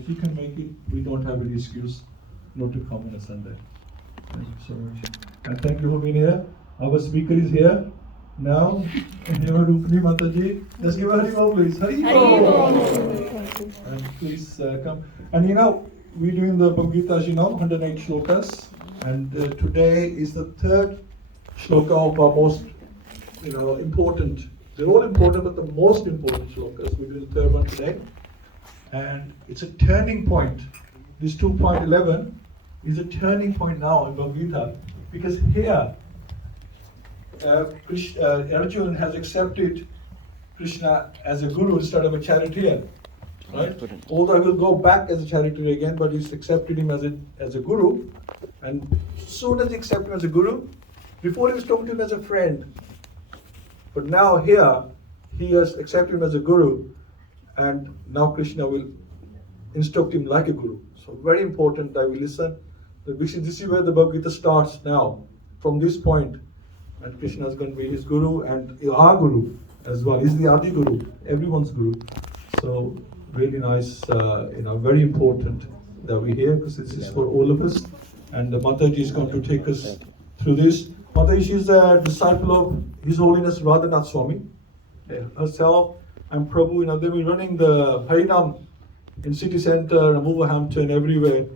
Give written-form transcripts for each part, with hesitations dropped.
If you can make it, we don't have any excuse not to come on a Sunday. Thank you so much. And thank you for being here. Our speaker is here now. Hema Rupni Mataji. Just give a Haribol, please. Haribol! And please come. And we're doing the BhavadGita, as you know, 108 shlokas. And today is the third shloka of our most important. They're all important, but the most important shlokas. We're doing the third one today. And it's a turning point. This 2.11 is a turning point now in BhavadGita, because here Arjuna has accepted Krishna as a guru instead of a charioteer. Right? Although he will go back as a charioteer again, but he's accepted him as a guru. And as soon as he accepted him as a guru, before he was talking to him as a friend. But now here, he has accepted him as a guru, and now Krishna will instruct him like a guru. So very important that we listen. This is where the Bhagavad Gita starts now, from this point. And Krishna is going to be his guru and our guru as well. He's the Adi Guru, everyone's guru. So really nice, very important that we hear, because this is for all of us. And Mataji is going to take us through this. Mataji is a disciple of His Holiness Radhanath Swami herself, and Prabhu. They've been running the Harinam in city center and Wolverhampton, everywhere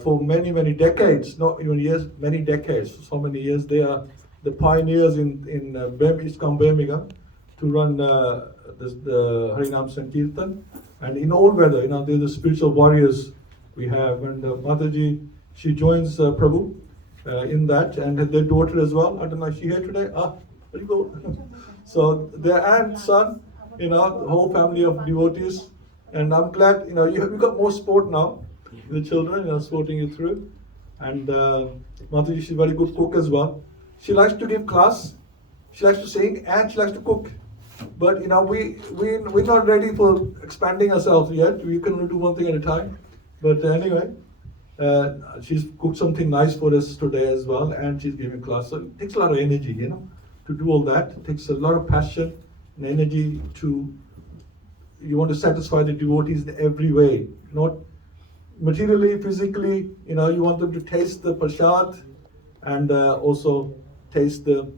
for many, many decades. Not even years, many decades. So many years. They are the pioneers in ISKCON Birmingham to run the Harinam Sankirtan. And in all weather, they're the spiritual warriors we have. And Mataji, she joins Prabhu in that, and their daughter as well. I don't know, is she here today? There you go. So their aunt, son, the whole family of devotees. And I'm glad, you've got more support now, the children, supporting you through. And Mataji, she's a very good cook as well. She likes to give class, she likes to sing, and she likes to cook. But we're not ready for expanding ourselves yet. We can only do one thing at a time. But anyway, she's cooked something nice for us today as well, and she's giving class. So it takes a lot of energy, to do all that. It takes a lot of passion and energy you want to satisfy the devotees in every way, not materially, physically. You want them to taste the prasad and also taste the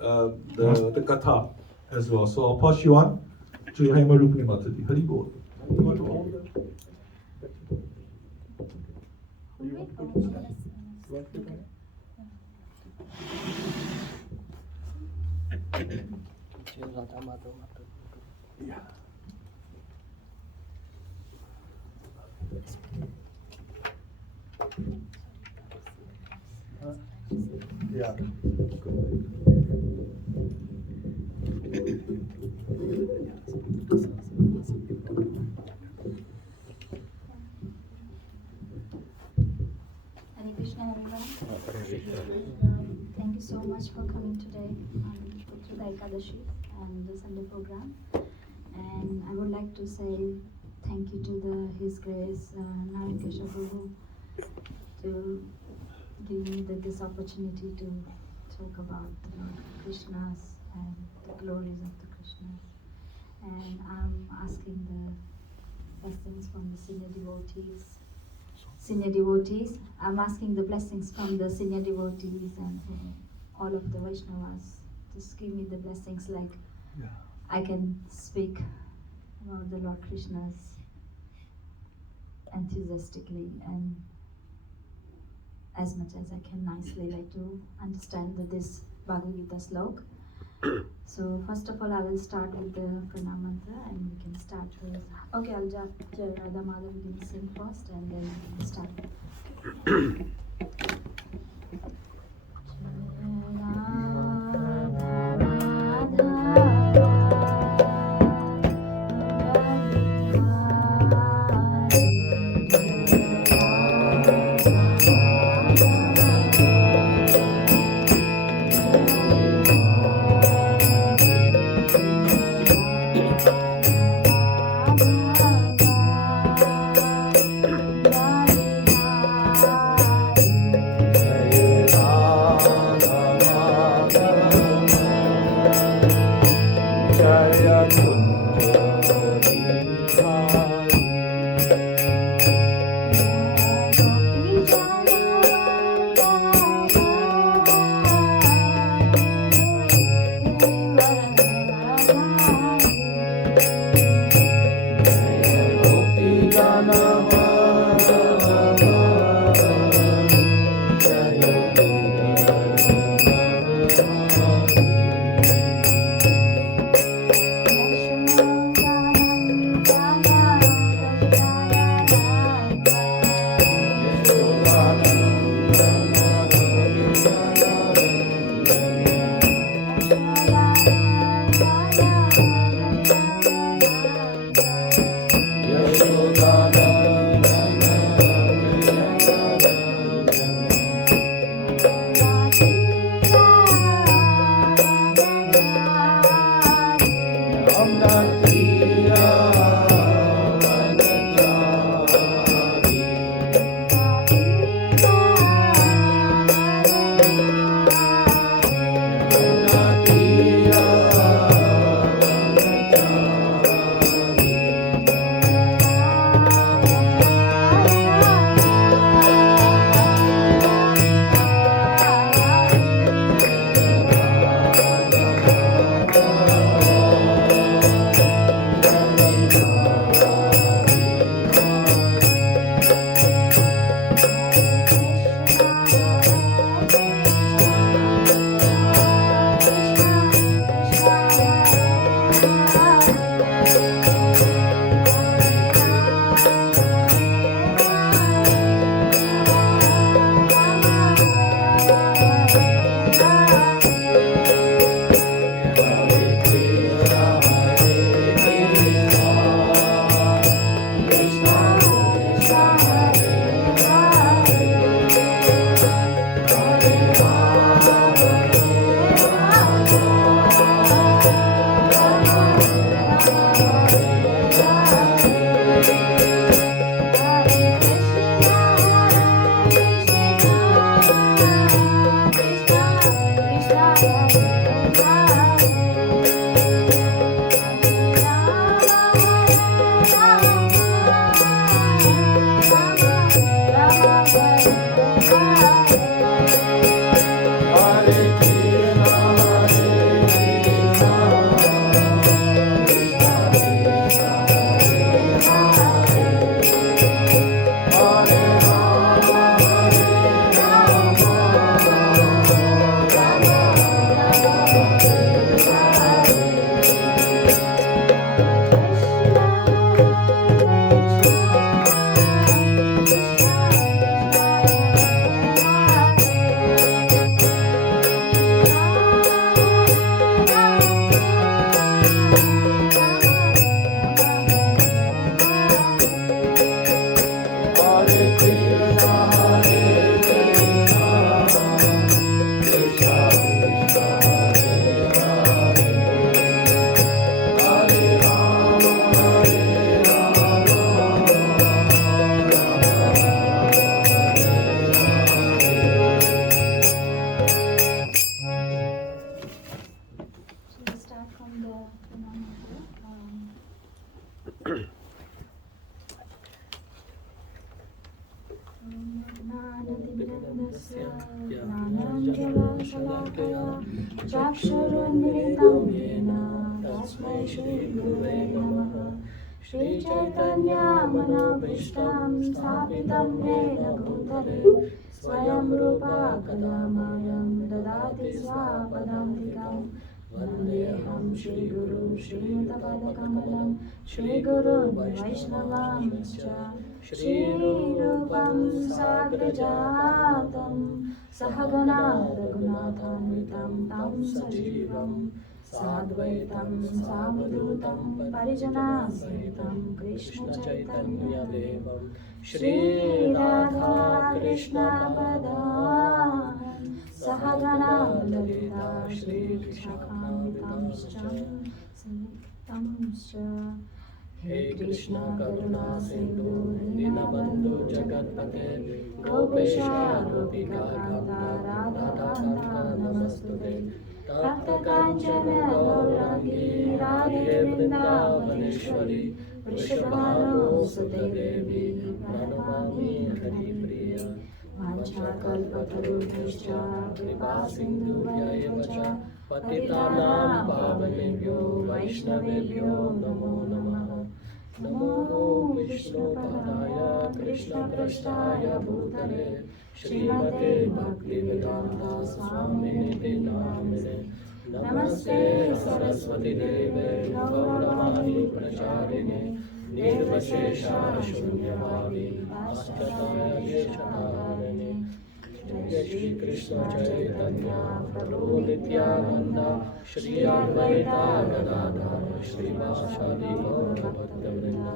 katha as well. So I'll pass you on to Hema Rupni Mataji. Hari Bol. Yeah. Yeah. Hare Krishna, everyone. Thank you so much for coming today to the Ekadashi and the Sunday program. And I would like to say thank you to His Grace, Narayan Keshav Prabhu, to give me this opportunity to talk about the Lord Krishnas and the glories of the Krishnas. And I'm asking the blessings from the senior devotees. I'm asking the blessings from the senior devotees and all of the Vaishnavas. Just give me the blessings like I can speak about the Lord Krishnas enthusiastically and as much as I can nicely, like to understand this Bhagavad Gita slok. So first of all, I will start with the Pranam mantra, and we can start with. Okay, I'll just Radha Madhav will sing first, and then we can start. So we start from the denominator. ज्ञानतिमिरन्दस्य ज्ञानाञ्जनशलाकया चक्षुरुन्मिलितं येन तस्मै श्रीगुरुवे नमः। श्रीचैतन्यमनोभीष्टं स्थापितं येन भूतले स्वयं रूपा कदा मह्यं ददाति स्वापदान्तिकम्। वन्देऽहं श्रीगुरुं श्रीयुतपदकमलं श्रीगुरुं वैष्णवांश्च श्रीरूपं साग्रजातं सहगणा रघुनाथान्वितं तं सजीवं साद्वैतं सावधूतं परिजनसहितं कृष्णचैतन्यदेवं श्रीराधा कृष्णपदान् सहगणा ललिता श्रीविशाखान्वितांश्च संयुक्तांश्च। हे कृष्ण करुणा सिन्धु दीनबन्धु जगत्पते गोपेश गोपिका कान्ता राधाकान्ता नमस्तुते। तप्तकाञ्चन गौराङ्गी राधे वृन्दावनेश्वरी वृषभानुसुते देवी प्रणमामि हरिप्रिया। वाञ्छाकल्पतरुभ्यश्च कृपासिन्धुभ्यैव च पतितानां पावनेभ्यो वैष्णवेभ्यो नमो नमः। नमो विष्णुपदाय कृष्णपृष्ठाय भूतले श्रीमते भक्तिवेदान्त स्वामिनिति नामिने। नमस्ते सरस्वती देवे गौरवाणी प्रचारिणे निर्विशेषा शून्यवादी पाश्चात्य। जय श्री कृष्ण चैतन्य प्रभु नित्यानंद श्री अद्वैता गदाधर श्रीवासादि गौर भक्तवृंद।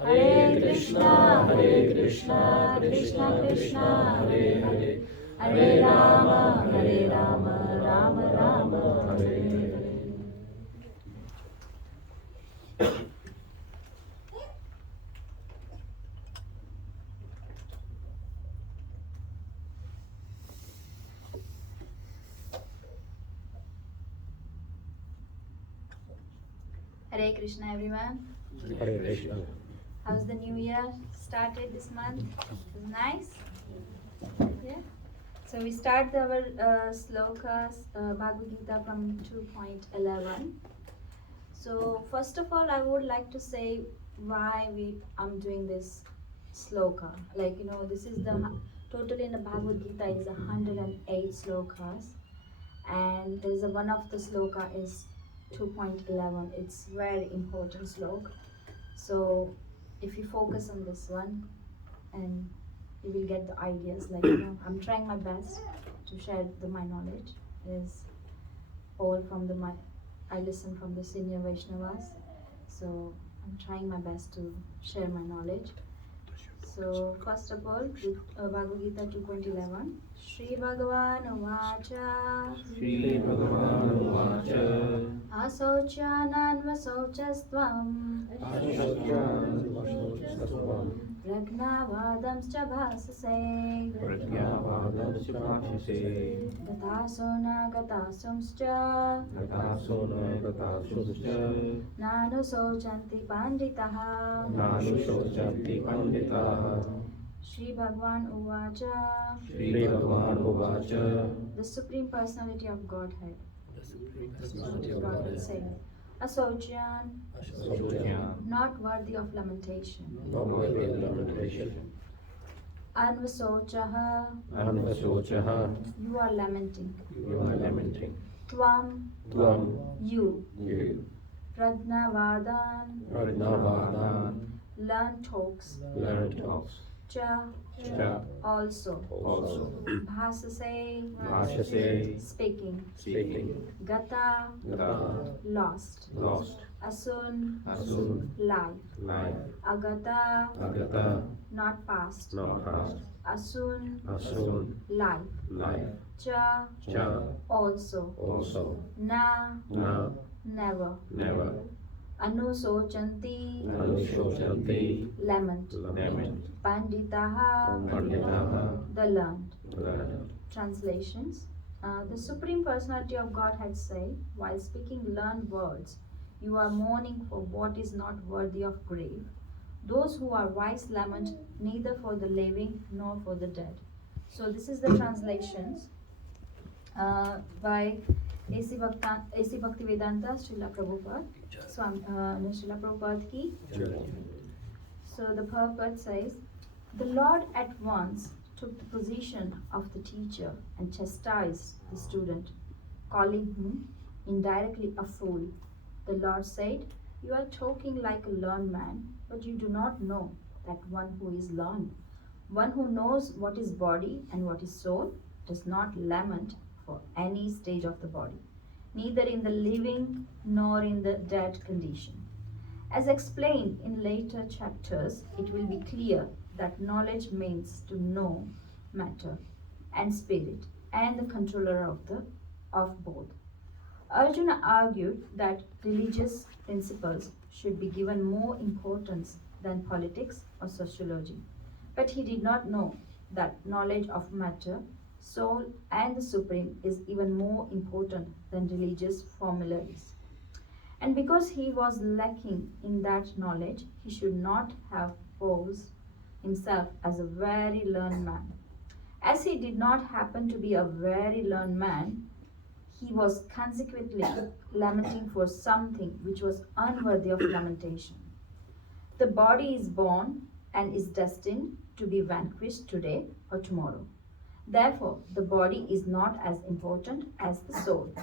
हरे Krishna Krishna Krishna Hare Hare Hare Ram Ram Ram Hare Hare. Hare Krishna everyone. Hare Krishna. How's the new year started this month? Is nice? Yeah. So we start our slokas Bhagavad Gita from 2.11. So first of all, I would like to say why I'm doing this sloka. Like this is the totally in the Bhagavad Gita is 108 slokas, and there's one of the sloka is 2.11. It's very important sloka. So if you focus on this one, and you will get the ideas. Like I'm trying my best to share my knowledge. Is all from I listen from the senior Vaishnavas. So I'm trying my best to share my knowledge. So So first of all, with Bhagavad Gita 2.11, Shri Bhagavan Uvacha Shri Bhagavan Asauchanan Vasauchastvam Vacha Pragnavadamscha Bhasase Pragyavadamsya Bhashase Gatasona Gatasumscha Gatasona Gatasumsya Nanusochanti Panditaha Nanusochanti Panditaha Shri Bhagavan Uvacha Shri Bhagavan Uvacha The Supreme Personality of Godhead. Personality God will say, Asauchyan, Asauchyan not worthy of lamentation. not worthy of lamentation Anvasochaha, Anvasochaha you are lamenting. you are lamenting Tvam, Tvam you. you Pragnavadan, Pradnavadan learn talks. learn talks Cha, Cha also. also Bhasase, Bhashase speaking. speaking Gata, Gata lost. lost Asun, Asun life. life Agata, Agata not past. not past Asun, Asun life. life Cha, Cha also. also Na, Na never. never Anusochanti, Anushojanti lament. lament Panditaha, Panditaha the learned. learned Translations. The Supreme Personality of Godhead say, while speaking learned words, you are mourning for what is not worthy of grave. Those who are wise lament neither for the living nor for the dead. So this is the translations by A.C. Bhaktivedanta Srila Prabhupada. Srila Prabhupada ki. So the Prabhupada says, the Lord at once took the position of the teacher and chastised the student, calling him indirectly a fool. The Lord said, you are talking like a learned man, but you do not know that one who is learned. One who knows what is body and what is soul does not lament for any stage of the body, neither in the living nor in the dead condition. As explained in later chapters, it will be clear that knowledge means to know matter and spirit and the controller of both. Arjuna argued that religious principles should be given more importance than politics or sociology, but he did not know that knowledge of matter, soul, and the supreme is even more important than religious formularies. And because he was lacking in that knowledge, he should not have posed himself as a very learned man. As he did not happen to be a very learned man, he was consequently lamenting for something which was unworthy of lamentation. The body is born and is destined to be vanquished today or tomorrow. Therefore, the body is not as important as the soul.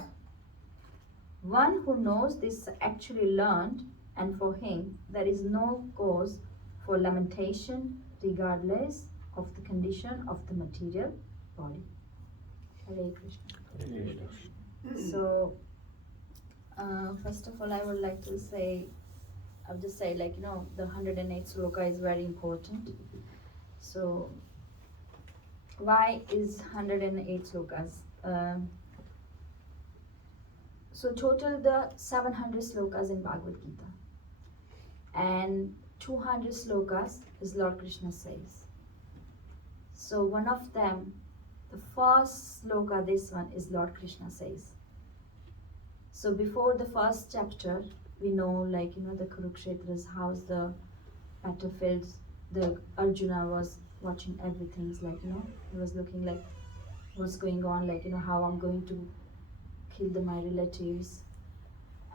One who knows this actually learned, and for him there is no cause for lamentation regardless of the condition of the material body. Hare Krishna. So, first of all, I would like to say, I'll just say, like, the 108th sloka is very important. So, why is 108 slokas? So total the 700 slokas in Bhagavad Gita, and 200 slokas is Lord Krishna says. So one of them, the first sloka, this one is Lord Krishna says. So before the first chapter, we know, like, the Kurukshetras, how's the battlefields, the Arjuna was watching everything, like, he was looking like what's going on, like, how I'm going to kill my relatives.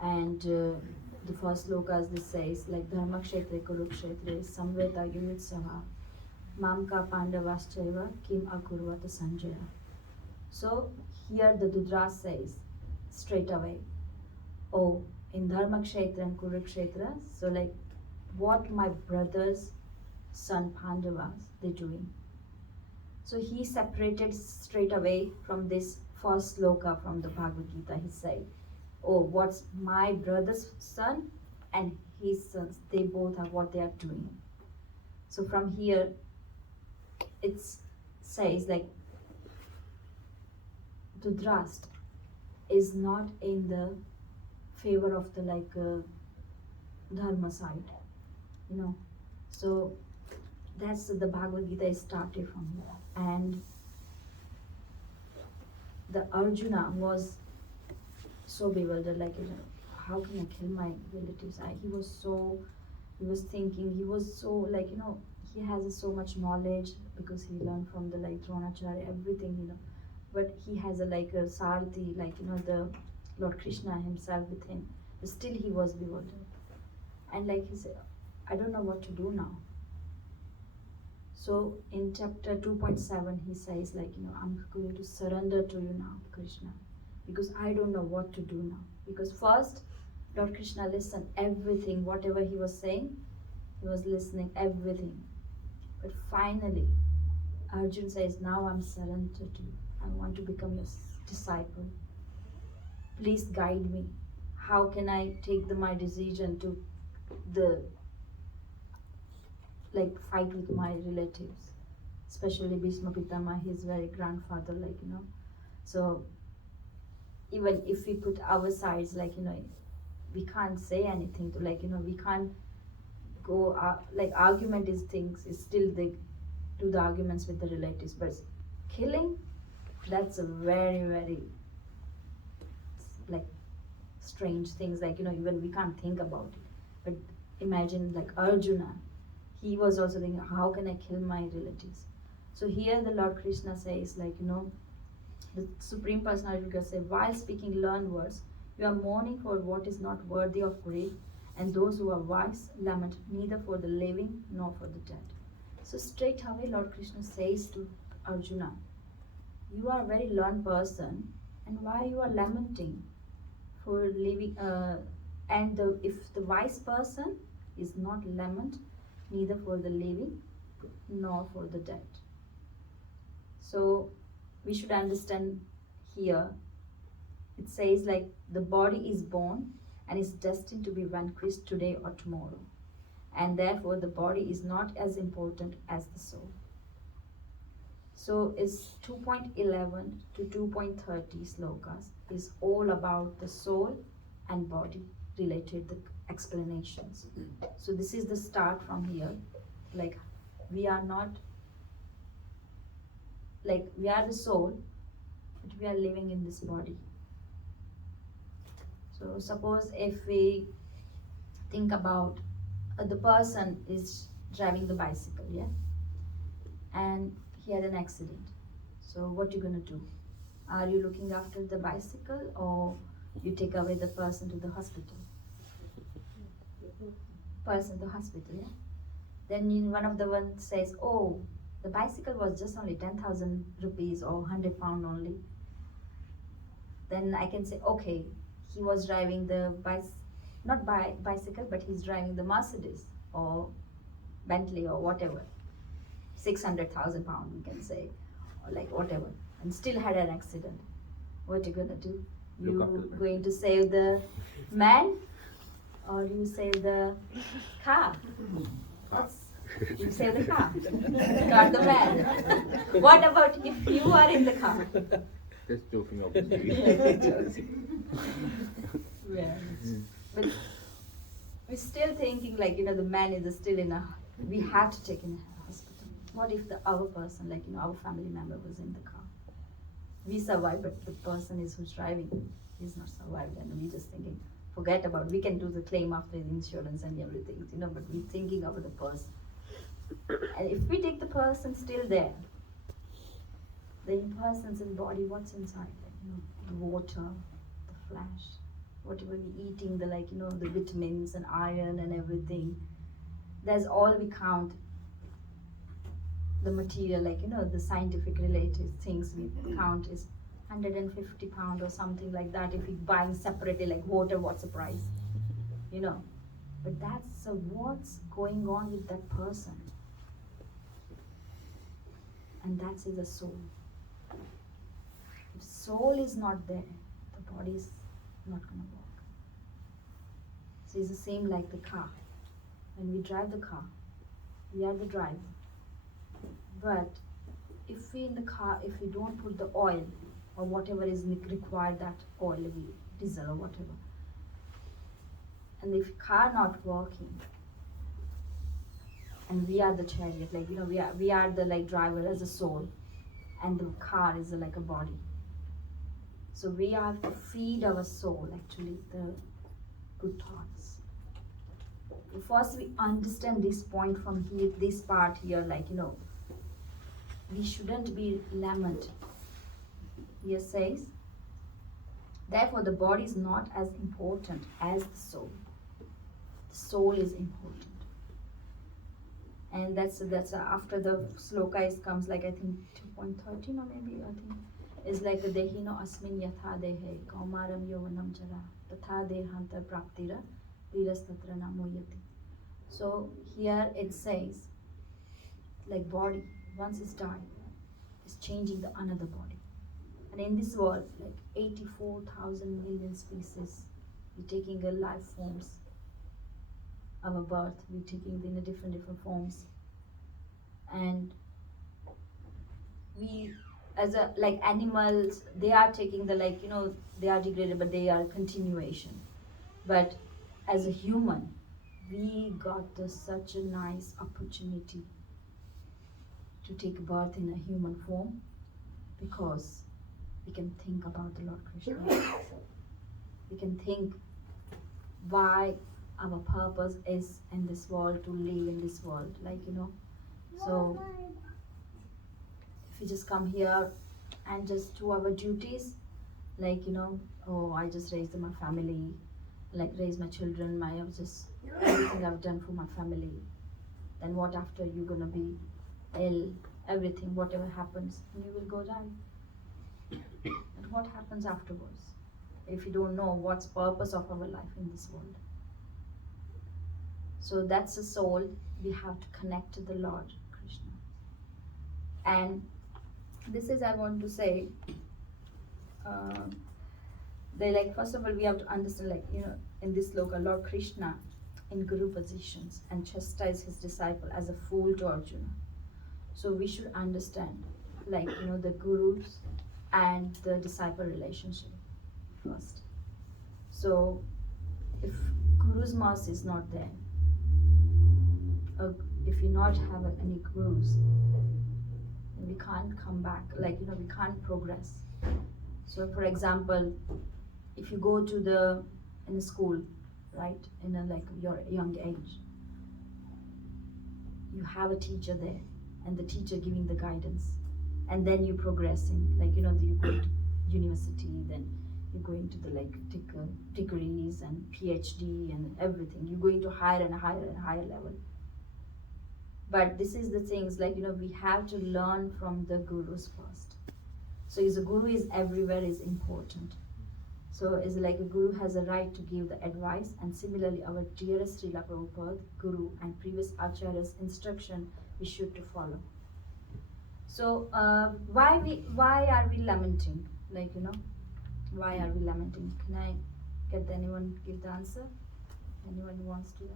And the first slokas, this says, like, Dharma Kshetre Kurukshetre Samveta Yuyutsaha Mamka Pandavaschaiva Kim Akurvata Sanjaya. So here the Dudras says straight away, oh, in Dharma Kshetra and Kurukshetra, so like what my brother's son Pandavas they doing. So he separated straight away from this first sloka from the Bhagavad Gita. He said, oh, what's my brother's son and his sons, they both are what they are doing. So from here it says like Dhritarashtra is not in the favor of the dharma side, you know. So that's the Bhagavad Gita is started from here. And the Arjuna was so bewildered, like, you know, how can I kill my relatives? He was thinking, he was so, like, you know, he has so much knowledge because he learned from the Dronacharya, everything, you know. But he has a Sarthi, like, you know, the Lord Krishna himself with him. But still he was bewildered. And like he said, I don't know what to do now. So in chapter 2.7, he says, like, you know, I'm going to surrender to you now, Krishna, because I don't know what to do now. Because first, Lord Krishna listened everything, whatever he was saying, he was listening everything. But finally, Arjun says, now I'm surrendered to you. I want to become your disciple. Please guide me. How can I take my decision to fight with my relatives, especially Bhishma Pitama, his very grandfather, like, you know. So even if we put our sides, like, you know, we can't say anything to, like, you know, we can't go, argument is things, is still they do the arguments with the relatives, but killing, that's a very, very, like, strange things, like, you know, even we can't think about it. But imagine, like, Arjuna, he was also thinking, how can I kill my relatives? So here the Lord Krishna says, like, you know, the Supreme Personality of God says, while speaking learned words, you are mourning for what is not worthy of grief, and those who are wise lament neither for the living nor for the dead. So straight away Lord Krishna says to Arjuna, you are a very learned person, and why you are lamenting for living, if the wise person is not lament neither for the living nor for the dead. So we should understand here, it says like the body is born and is destined to be vanquished today or tomorrow, and therefore the body is not as important as the soul. So is 2.11 to 2.30 slokas is all about the soul and body related explanations. So this is the start from here. Like we are not, like we are the soul, but we are living in this body. So suppose if we think about the person is driving the bicycle, yeah, and he had an accident. So what you gonna do? Are you looking after the bicycle, or you take away the person to the hospital? Person to hospital, yeah. Then one of the ones says, oh, the bicycle was just only 10,000 rupees or 100 pound only. Then I can say, okay, he was driving the bicycle, but he's driving the Mercedes or Bentley or whatever. 600,000 pound, we can say, or like whatever, and still had an accident. What you gonna do? You going to save the man, or you save the car? You save the car, not the man. What about if you are in the car? Just joking, obviously. Yeah. But we're still thinking like, you know, the man is still in a, we have to take in a hospital. What if the other person, like, you know, our family member was in the car? We survived, but the person who's driving, he's not survived, and we're just thinking, forget about it. We can do the claim after the insurance and everything, you know, but we're thinking about the person. And if we take the person still there, the person's in body, what's inside? Like, you know, the water, the flesh, whatever we're eating, the, like, you know, the vitamins and iron and everything. That's all we count. The material, like, you know, the scientific related things we count is 150 pound or something like that. If we buying separately, like water, what's the price? You know, but that's what's going on with that person. And that's the soul. If soul is not there, the body is not gonna work. So it's the same like the car. When we drive the car, we are the driver. But if we in the car, if we don't put the oil or whatever is required, that oil, diesel or whatever, and if car not working, and we are the chariot, like we are the like driver as a soul, and the car is like a body. So we have to feed our soul actually the good thoughts. First we understand this point from here, this part here, like we shouldn't be lament. Here says, therefore the body is not as important as the soul. The soul is important. And that's after the sloka comes like I think 2.13 or maybe I think is like dehino asmin yatha dehe kaumaram yovanam jara tatha dehantar praptira virastatra namoyati. So here it says like body once it's died is changing the another body. And in this world like 84,000 million species, we're taking a life forms. Our birth, we're taking in a different forms, and we as a like animals, they are taking the like they are degraded, but they are continuation. But as a human, we got such a nice opportunity to take birth in a human form because we can think about the Lord Krishna. We can think why our purpose is in this world, to live in this world, like so if we just come here and just do our duties, like oh, I just raised my family, like raise my children, I've just everything I've done for my family, then what after? You're gonna be ill, everything, whatever happens, you will go die. And what happens afterwards if you don't know what's purpose of our life in this world? So that's the soul. We have to connect to the Lord Krishna. And this is, I want to say, they like, first of all, we have to understand, like, in this sloka, Lord Krishna in guru positions and chastise his disciple as a fool to Arjuna. So we should understand, like, the gurus and the disciple relationship first. So if guru's mercy is not there, if you not have any gurus, then we can't come back, like we can't progress. So for example, if you go to in a school, right, in a like your young age, you have a teacher there and the teacher giving the guidance, and then you're progressing, like you go to university, then you're going to the like degrees and PhD and everything, you're going to higher and higher and higher level. But this is the things, like we have to learn from the gurus first. So is a guru is everywhere is important. So it's like a guru has a right to give the advice, and similarly our dearest Srila Prabhupada, guru and previous acharyas instruction we should to follow. So why are we lamenting? Like why are we lamenting? Can I get anyone give the answer? Anyone who wants to?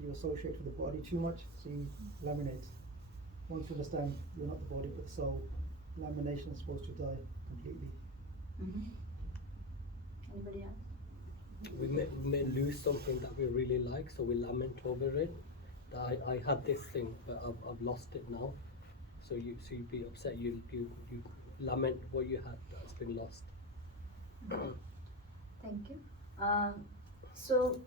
You associate with the body too much, so you laminate. Once you understand you're not the body but the soul, lamination is supposed to die completely. Mm-hmm. Anybody else? We may lose something that we really like, so we lament over it. That I had this thing, but I've lost it now. So you be upset. You lament what you had that's been lost. Thank you. So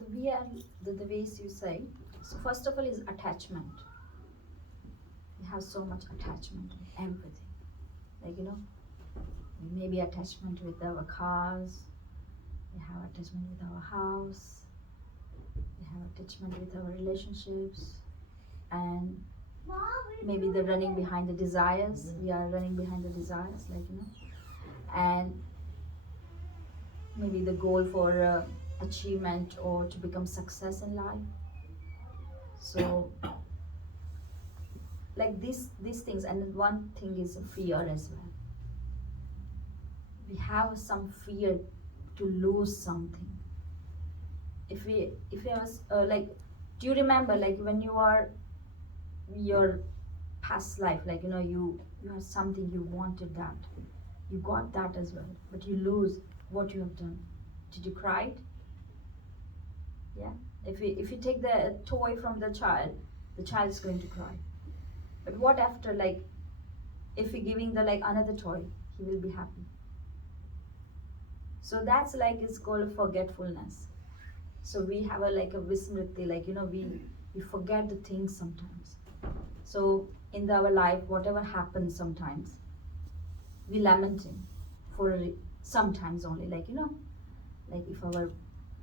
the ways you say. So first of all is attachment. We have so much attachment with everything. Like maybe attachment with our cars. We have attachment with our house. We have attachment with our relationships, and maybe the running behind the desires. We are running behind the desires, like and maybe the goal for achievement or to become success in life. So like these things, and then one thing is fear as well. We have some fear to lose something. If we was like, do you remember like when you are your past life, like you had something, you wanted that, you got that as well, but you lose what you have done. Did you cry? Yeah. If you take the toy from the child is going to cry. But what after, like, if you're giving the like another toy, he will be happy. So that's like, it's called forgetfulness. So we have a like a vismriti, like we forget the things sometimes. So in our life, whatever happens sometimes, we lamenting for sometimes only, like like if our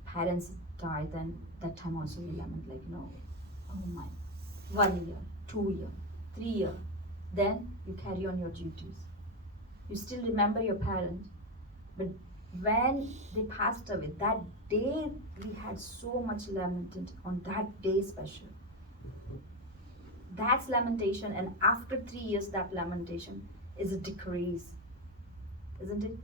parents die, then that time also we lament, like oh my, 1 year, 2 year, 3 year, then you carry on your duties. You still remember your parents, but when they passed away, that day we had so much lamented on that day special. That's lamentation, and after 3 years, that lamentation is a decrease, isn't it?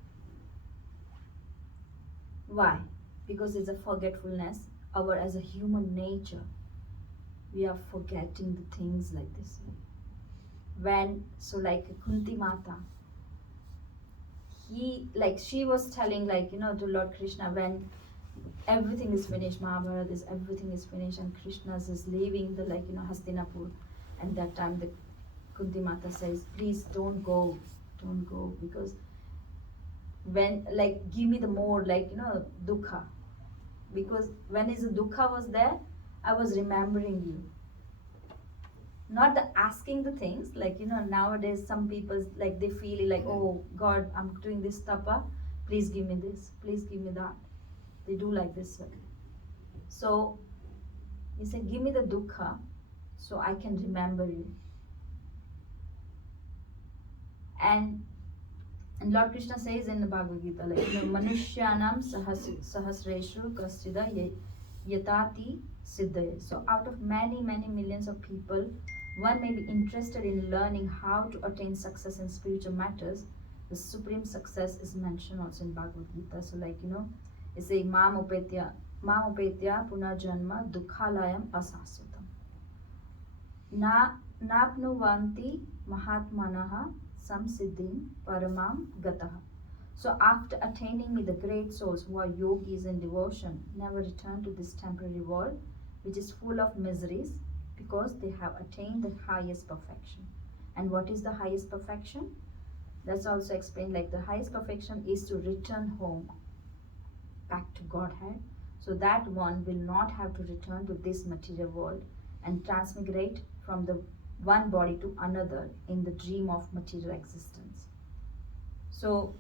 Why? Because it's a forgetfulness. Our as a human nature, we are forgetting the things like this. When so like Kunti Mata, she was telling to Lord Krishna, when everything is finished, Mahabharata is everything is finished, and Krishna is leaving the Hastinapur, and that time the Kunti Mata says, please don't go, because when give me the more dukkha, because when is the dukkha was there, I was remembering you. Not the asking the things, nowadays some people they feel like, oh God, I'm doing this tapa, please give me this, please give me that. They do like this way. So he said, give me the dukkha so I can remember you. And Lord Krishna says in the Bhagavad Gita, Manushyanam sahasreshu kaschida yatati siddhaya. So out of many millions of people, one may be interested in learning how to attain success in spiritual matters. The supreme success is mentioned also in Bhagavad Gita. So it's a mam upetya punarjanma dukhalayam asaswatam. Napnuvanti mahatmanaha samsiddhim paramam gataha. So after attaining me, the great souls who are yogis in devotion never return to this temporary world, which is full of miseries, because they have attained the highest perfection. And what is the highest perfection? That's also explained, the highest perfection is to return home, back to Godhead. So that one will not have to return to this material world and transmigrate from the one body to another in the dream of material existence. So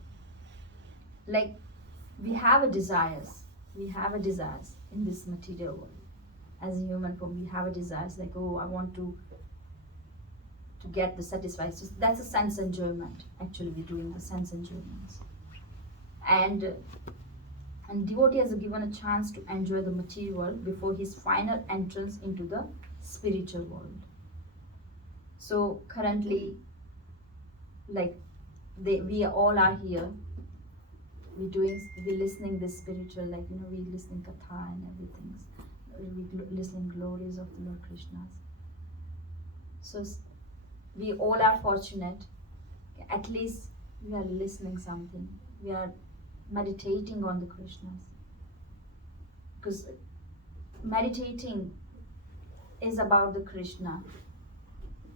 we have a desires in this material world. As a human form, we have a desires I want to get the satisfied. So that's a sense enjoyment. Actually, we're doing the sense enjoyments. And devotee has given a chance to enjoy the material world before his final entrance into the spiritual world. So currently, we all are here. We're listening this spiritual, we're listening katha and everything. We're listening glories of the Lord Krishna's. So we all are fortunate. At least we are listening something. We are meditating on the Krishnas. Because meditating is about the Krishna,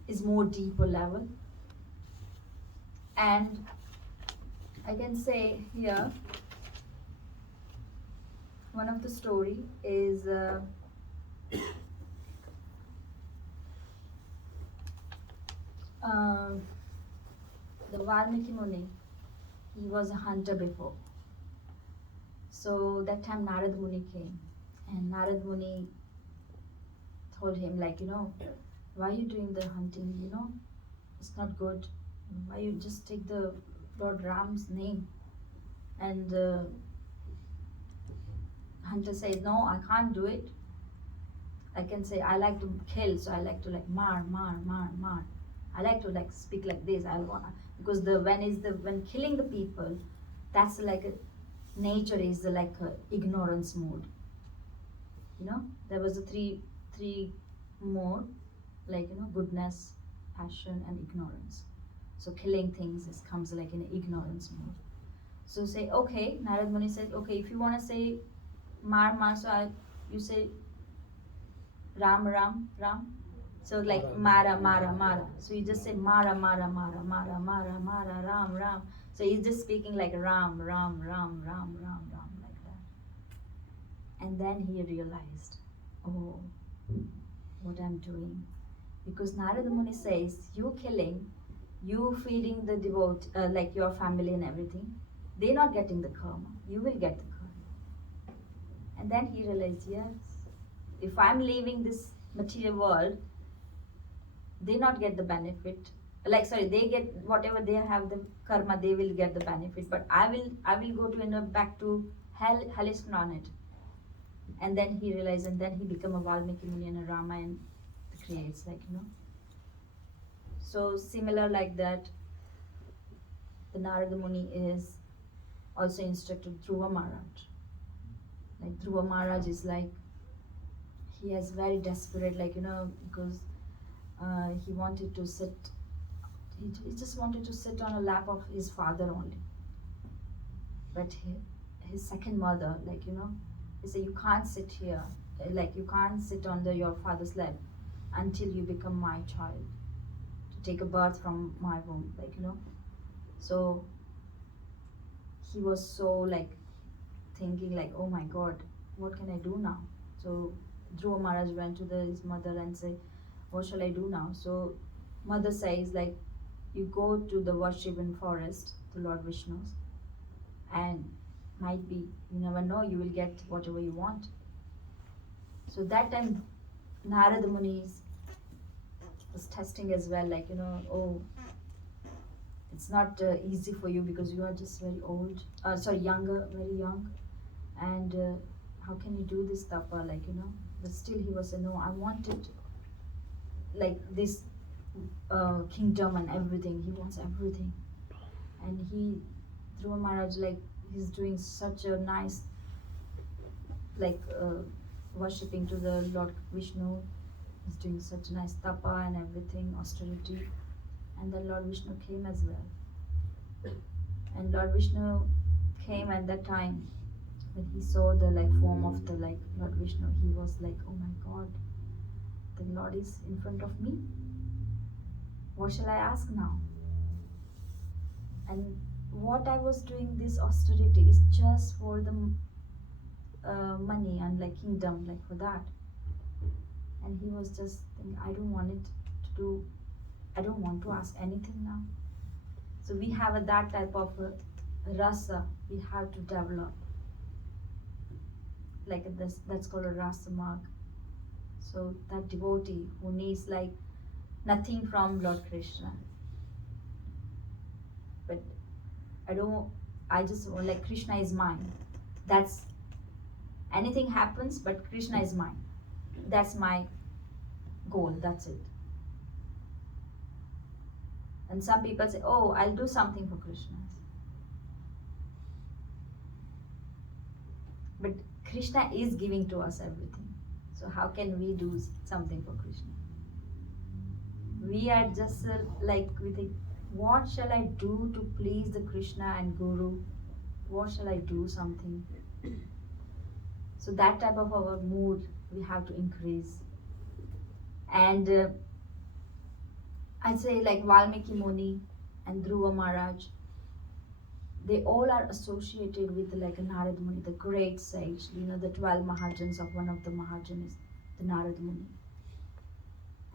is more deeper level. And I can say here, one of the story is the Valmiki Muni. He was a hunter before. So that time Narad Muni came, and Narad Muni told him why are you doing the hunting? It's not good. Why you just take the Lord Ram's name? And hunter says, no, I can't do it. I can say I like to kill, so I like to mar. I like to speak like this. Because when killing the people, that's nature is a ignorance mode. There was a three mode, goodness, passion and ignorance. So killing things comes like in ignorance mode. So say, okay, Narad Muni said, okay, if you want to say mar, so you say Ram, Ram, Ram. So like Mara, Mara, Mara. So you just say Mara, Mara, Mara, Mara, Mara, Mara, Ram, Ram. So he's just speaking like Ram, Ram, Ram, Ram, Ram, Ram, like that. And then he realized, oh, what I'm doing. Because Narada Muni says, you killing, you feeding the like your family and everything, they're not getting the karma. You will get the karma. And then he realized, yes, if I'm leaving this material world, they not get the benefit. They get whatever they have the karma, they will get the benefit. But I will go to back to hellish planet. And then he realized, and then he become a Valmiki Muni and a Ramayana creates, So similar like that, the Narada Muni is also instructed Dhruva Maharaj. Like Dhruva Maharaj is like, he is very desperate, because he wanted to sit, he just wanted to sit on a lap of his father only. But his second mother, he said, you can't sit here, you can't sit under your father's lap until you become my child, to take a birth from my womb, So he was so thinking oh my God, what can I do now? So Dhruva Maharaj went to his mother and said, what shall I do now? So mother says you go to the worshiping forest, to Lord Vishnu's, and might be, you never know, you will get whatever you want. So that time Narada Muni was testing as well, oh, it's not easy for you because you are just very old, very young, and how can you do this tapa, but still he was saying, no, I wanted this kingdom and everything, he wants everything. And Dhruva Maharaj, he's doing such a nice, worshipping to the Lord Vishnu, he's doing such a nice tapa and everything, austerity. And then Lord Vishnu came as well. And Lord Vishnu came at that time, when he saw the form of the Lord Vishnu, he was like, oh my God, the Lord is in front of me. What shall I ask now? And what I was doing, this austerity, is just for the money and kingdom, for that. And he was just thinking, I don't want to ask anything now. So we have that type of rasa we have to develop. That's called a rasa mark. So that devotee who needs nothing from Lord Krishna. But I just want Krishna is mine. That's, anything happens, but Krishna is mine. That's my goal, that's it. And some people say, oh, I'll do something for Krishna. But Krishna is giving to us everything. So how can we do something for Krishna? We are just we think, what shall I do to please the Krishna and Guru? What shall I do something? So that type of our mood we have to increase. And I'd say Valmiki Muni and Dhruva Maharaj, they all are associated with Narada Muni, the great sage, the 12 Mahajans of one of the Mahajans, the Narada Muni.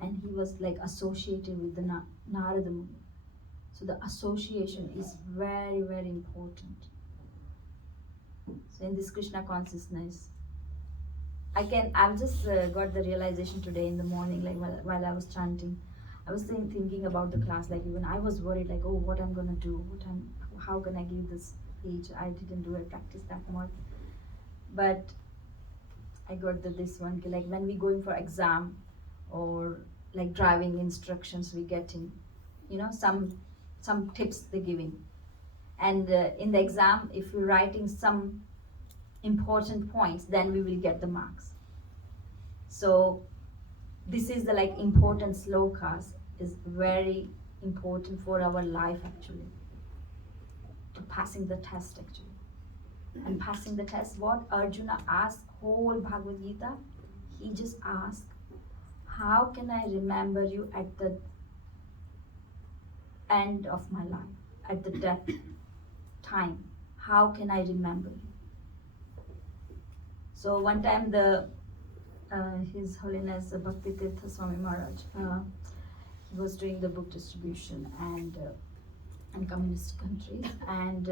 And he was associated with the Narada Muni. So the association is very, very important. So in this Krishna consciousness, I've just got the realization today in the morning, while I was chanting. I was thinking about the class, even I was worried, oh, what I'm gonna do, how can I give this speech? I didn't practice that much. But I got this one, when we going for exam or driving instructions we getting, some tips they're giving. And in the exam, if we're writing some important points, then we will get the marks. So this is the important slokas is very important for our life actually. To passing the test actually. And passing the test, what Arjuna asked whole Bhagavad Gita, he just asked, how can I remember you at the end of my life, at the death time? How can I remember you? So one time His Holiness Bhakti Tirtha Swami Maharaj, he was doing the book distribution and in communist countries, and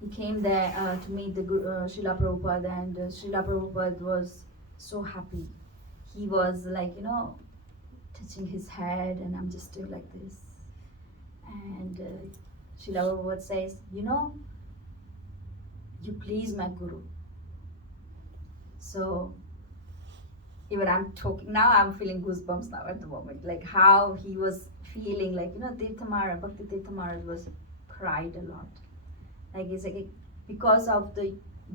he came there to meet the Srila Prabhupada, and Srila Prabhupada was so happy. He was like, touching his head, and I'm just doing like this. And Srila Prabhupada says, you please my Guru. So even I'm talking now, I'm feeling goosebumps now at the moment, like how he was feeling, like Tirtha Maharaj, Bhakti Tirtha Maharaj was cried a lot. Like it's like, because of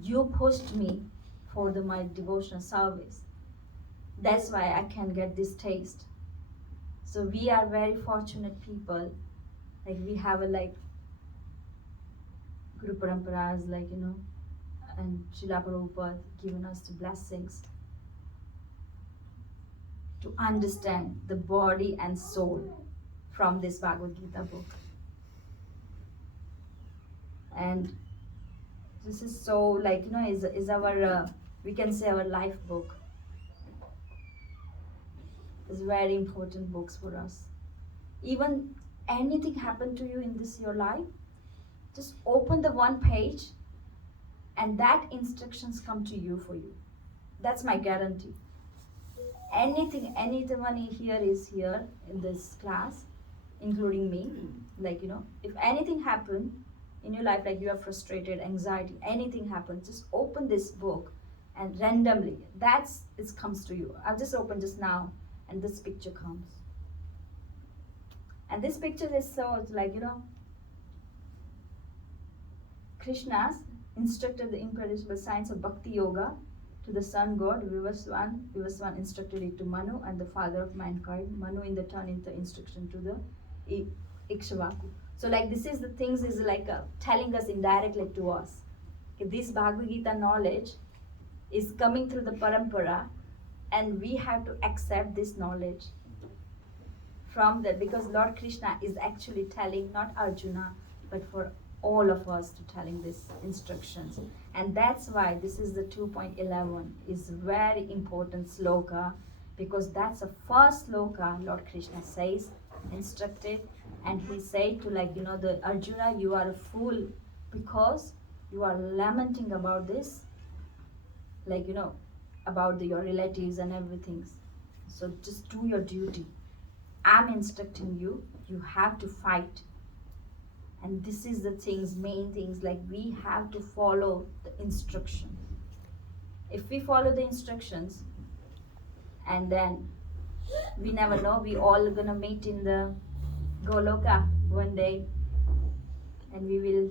you pushed me for my devotional service. That's why I can get this taste. So we are very fortunate people. Like we have a Guru Paramparas, and Srila Prabhupada given us the blessings to understand the body and soul from this Bhagavad Gita book. And this is so is our, we can say our life book. It's very important books for us. Even anything happen to you in your life, just open the one page and that instructions come to you for you. That's my guarantee. Anyone here is here in this class, including me, if anything happen in your life, like you are frustrated, anxiety, anything happens, just open this book and randomly, it comes to you. I've just opened just now and this picture comes. And this picture is so, Krishna's instructed the imperishable science of Bhakti Yoga to the sun god Vivaswan. Vivaswan instructed it to Manu and the father of mankind. Manu in the turn in the instruction to the Ikshvaku. So this is the things is telling us indirectly to us. Okay, this Bhagavad Gita knowledge is coming through the parampara, and we have to accept this knowledge from that, because Lord Krishna is actually telling not Arjuna but for all of us to telling these instructions. And that's why this is the 2.11 is very important sloka, because that's the first sloka Lord Krishna says, instructed, and he said to the Arjuna, you are a fool because you are lamenting about this, about your relatives and everything. So just do your duty. I'm instructing you, you have to fight. And this is the things, main things, we have to follow the instruction. If we follow the instructions, and then we never know, we all gonna meet in the Goloka one day, and we will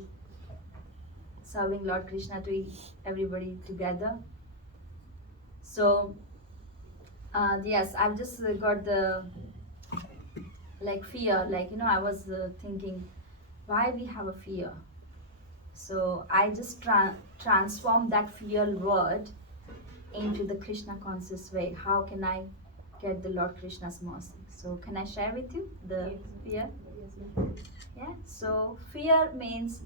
serving Lord Krishna to everybody together. So yes, I've just got the fear, I was thinking why we have a fear. So I just transform that fear word into the Krishna conscious way. How can I get the Lord Krishna's mercy? So can I share with you the fear? Yeah. So fear means,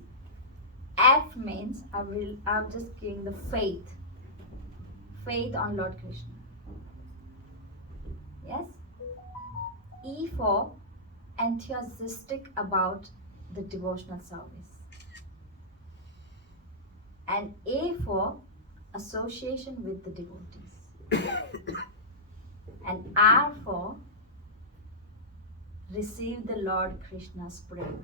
F means I'm just giving the faith on Lord Krishna. Yes. E for enthusiastic about the devotional service. And A for association with the devotees. And R for receive the Lord Krishna's prayer.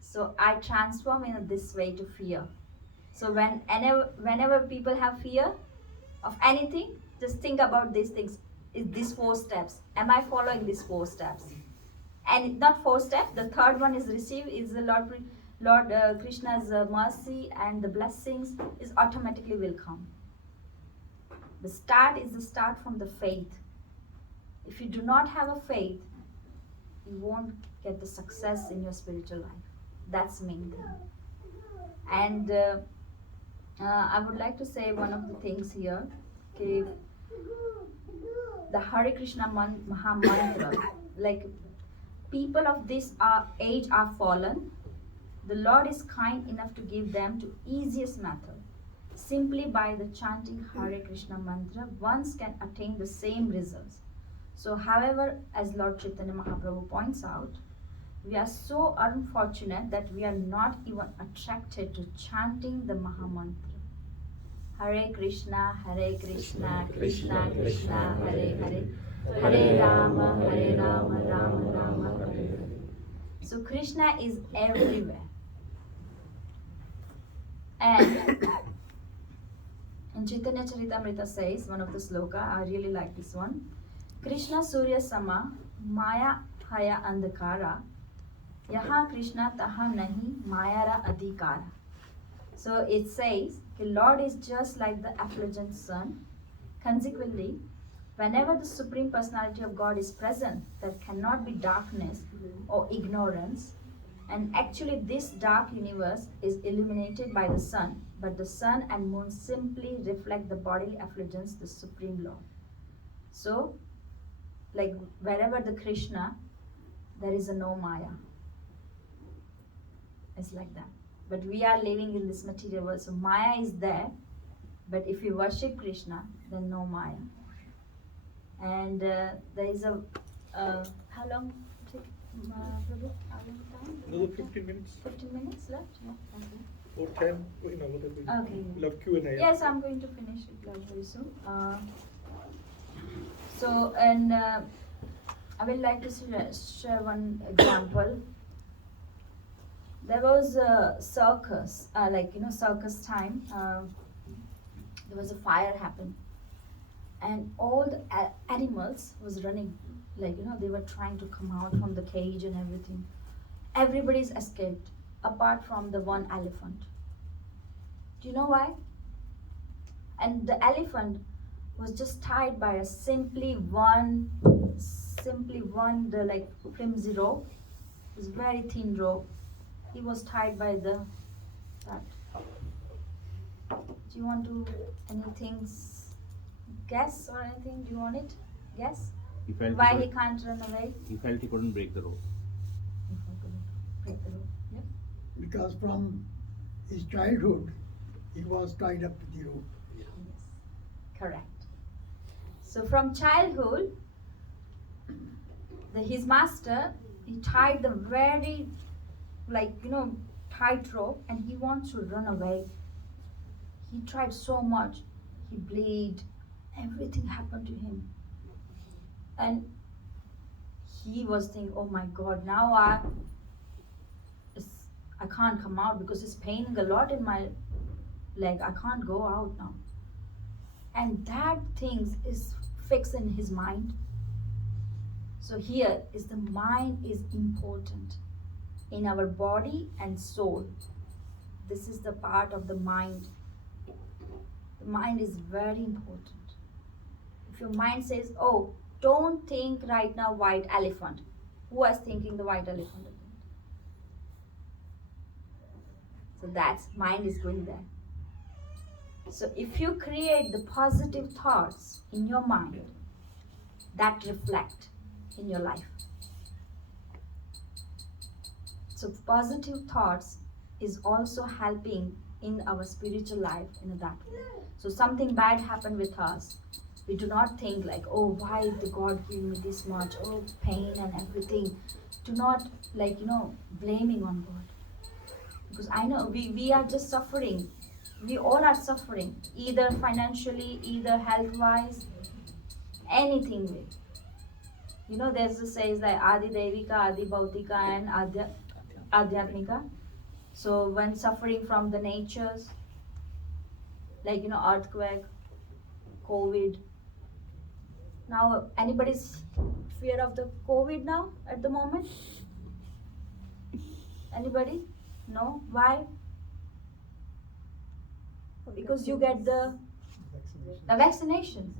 So I transform in this way to fear. So whenever people have fear of anything, just think about these things. These 4 steps. Am I following these 4 steps? And not 4 steps. The third one is receive, is the Lord Krishna's mercy and the blessings is automatically will come. The start is the start from the faith. If you do not have a faith, you won't get the success in your spiritual life. That's the main thing. And I would like to say one of the things here. Okay, the Hare Krishna Maha Mantra, like people of this age are fallen. The Lord is kind enough to give them to easiest method. Simply by the chanting Hare Krishna mantra, one can attain the same results. So, however, as Lord Chaitanya Mahaprabhu points out, we are so unfortunate that we are not even attracted to chanting the Maha Mantra. Hare Krishna, Krishna Krishna, Hare Hare, Hare Rama, Rama Rama, Hare Hare. So Krishna is everywhere. And in Chaitanya Charitamrita says, one of the sloka, I really like this one. Krishna Surya Sama, Maya Haya Andhakara, Yaha Krishna Taha Nahi, Mayara Adhikara. So it says, the Lord is just like the effulgent sun. Consequently, whenever the Supreme Personality of God is present, there cannot be darkness or ignorance. And actually, this dark universe is illuminated by the sun, but the sun and moon simply reflect the bodily effulgence, the Supreme Lord. So, like wherever the Krishna, there is a no Maya. It's like that. But we are living in this material world, so Maya is there. But if you worship Krishna, then no Maya. And there is a how long? Prabhu, how long time? Another 15 minutes 15 minutes left. Yeah. Okay. or 10, whatever. Okay. We'll have Q&A. Yes, I'm going to finish it very soon. So, and I would like to share one example. There was a circus, circus time. There was a fire happened, and all the animals was running, they were trying to come out from the cage and everything. Everybody's escaped, apart from the one elephant. Do you know why? And the elephant was just tied by a simply one the flimsy rope. It was very thin rope. He was tied by that. Do you want to guess or anything? Do you want it? Guess? He felt Why he can't run away? He felt he couldn't break the rope. Break the rope. Yep. Because from his childhood, he was tied up to the rope. Yes. Correct. So from childhood, his master, he tied the very tight rope, and he wants to run away. He tried so much. He bled. Everything happened to him. And he was thinking, oh my God, now I can't come out because it's paining a lot in my leg. I can't go out now. And that thing is fixed in his mind. So here is the mind is important in our body and soul. This is the part of the mind. The mind is very important. If your mind says, oh, don't think right now white elephant. Who was thinking the white elephant? So that's mind is going there. So if you create the positive thoughts in your mind, that reflect in your life. So positive thoughts is also helping in our spiritual life in that way. So something bad happened with us. We do not think oh, why did God give me this much? Oh, pain and everything. Do not blaming on God. Because I know we are just suffering. We all are suffering, either financially, either health-wise, anything way. There's a saying like Adi Devika, Adi Bhautika, and Adhyatmika. So when suffering from the natures, earthquake, COVID. Now, anybody's fear of the COVID now at the moment? Anybody? No? Why? Because you get the vaccination.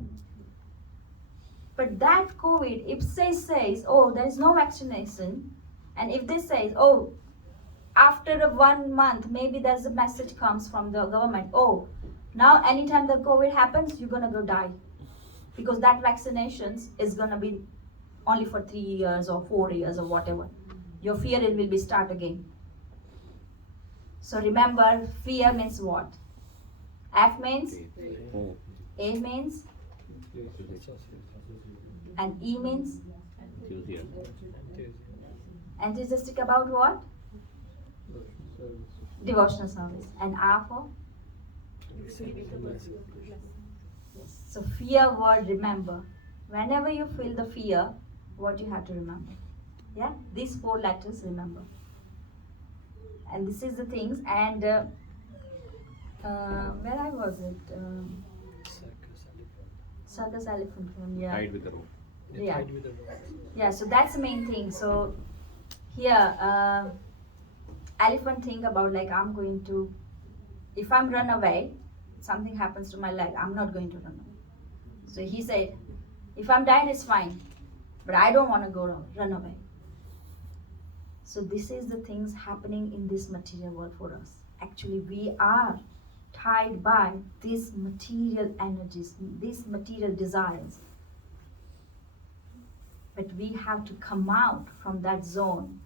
But that COVID, if says, oh, there is no vaccination, and if they say, oh, after 1 month, maybe there's a message comes from the government, oh, now anytime the COVID happens, you're gonna go die. Because that vaccinations is gonna be only for 3 years or 4 years or whatever. Your fear it will be start again. So remember, fear means what? F means, A means, and E means enthusiastic about what? Devotional service. And R for? Yes. So fear word, remember. Whenever you feel the fear, what you have to remember. Yeah, these 4 letters, remember. And this is the things. And where I was it? Circus elephant film. Yeah. Tied with the rope. Yeah. Tied with the ropes. Yeah. So that's the main thing. So here, elephant think about like I'm going to. If I'm run away, something happens to my leg. I'm not going to run away. So he said, if I'm dying, it's fine, but I don't want to run away. So this is the things happening in this material world for us. Actually, we are tied by these material energies, these material desires. But we have to come out from that zone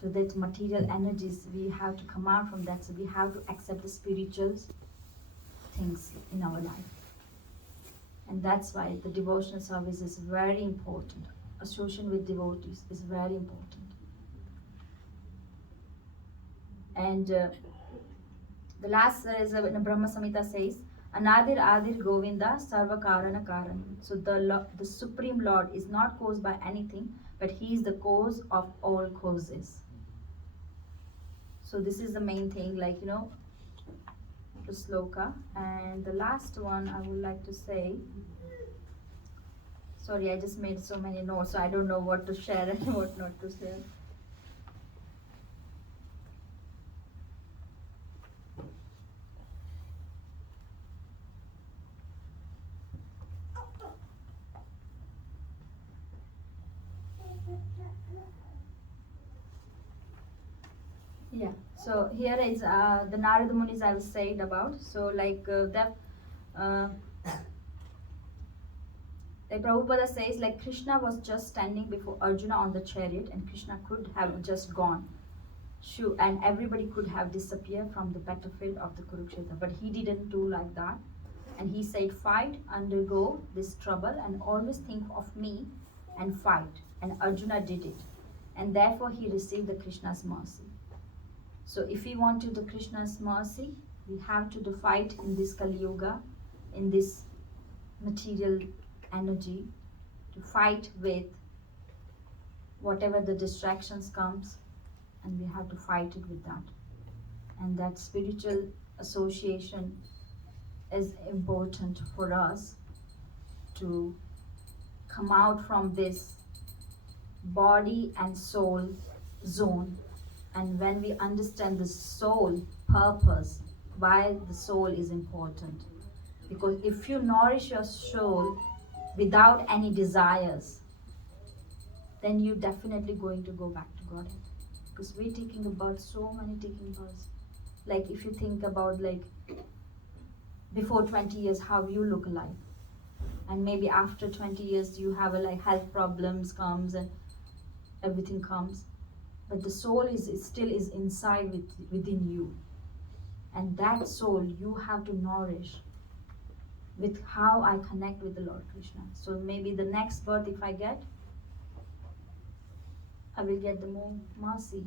to that material energies. We have to come out from that. So we have to accept the spiritual things in our life. And that's why the devotional service is very important. Association with devotees is very important. And the last is in Brahma Samhita says, Anadir Adir Govinda Sarva Karana Karan. So the Supreme Lord is not caused by anything, but He is the cause of all causes. So this is the main thing, like, the sloka. And the last one I would like to say, sorry, I just made so many notes, so I don't know what to share and what not to share. Yeah, so here is the Narada Munis I was said about. So like Prabhupada says like Krishna was just standing before Arjuna on the chariot, and Krishna could have just gone. And everybody could have disappeared from the battlefield of the Kurukshetra, but he didn't do like that. And he said, fight, undergo this trouble, and always think of me and fight. And Arjuna did it. And therefore he received the Krishna's mercy. So if we wanted the Krishna's mercy, we have to fight in this Kali Yuga, in this material energy, to fight with whatever the distractions comes, and we have to fight it with that. And that spiritual association is important for us to come out from this body and soul zone. And when we understand the soul purpose, why the soul is important. Because if you nourish your soul without any desires, then you're definitely going to go back to God. Because we're taking about so many taking births. Like if you think about like before 20 years how you look like, and maybe after 20 years you have like health problems comes and everything comes, but the soul is still inside within you, and that soul you have to nourish with how I connect with the Lord Krishna. So maybe the next birth if I get, I will get the more mercy.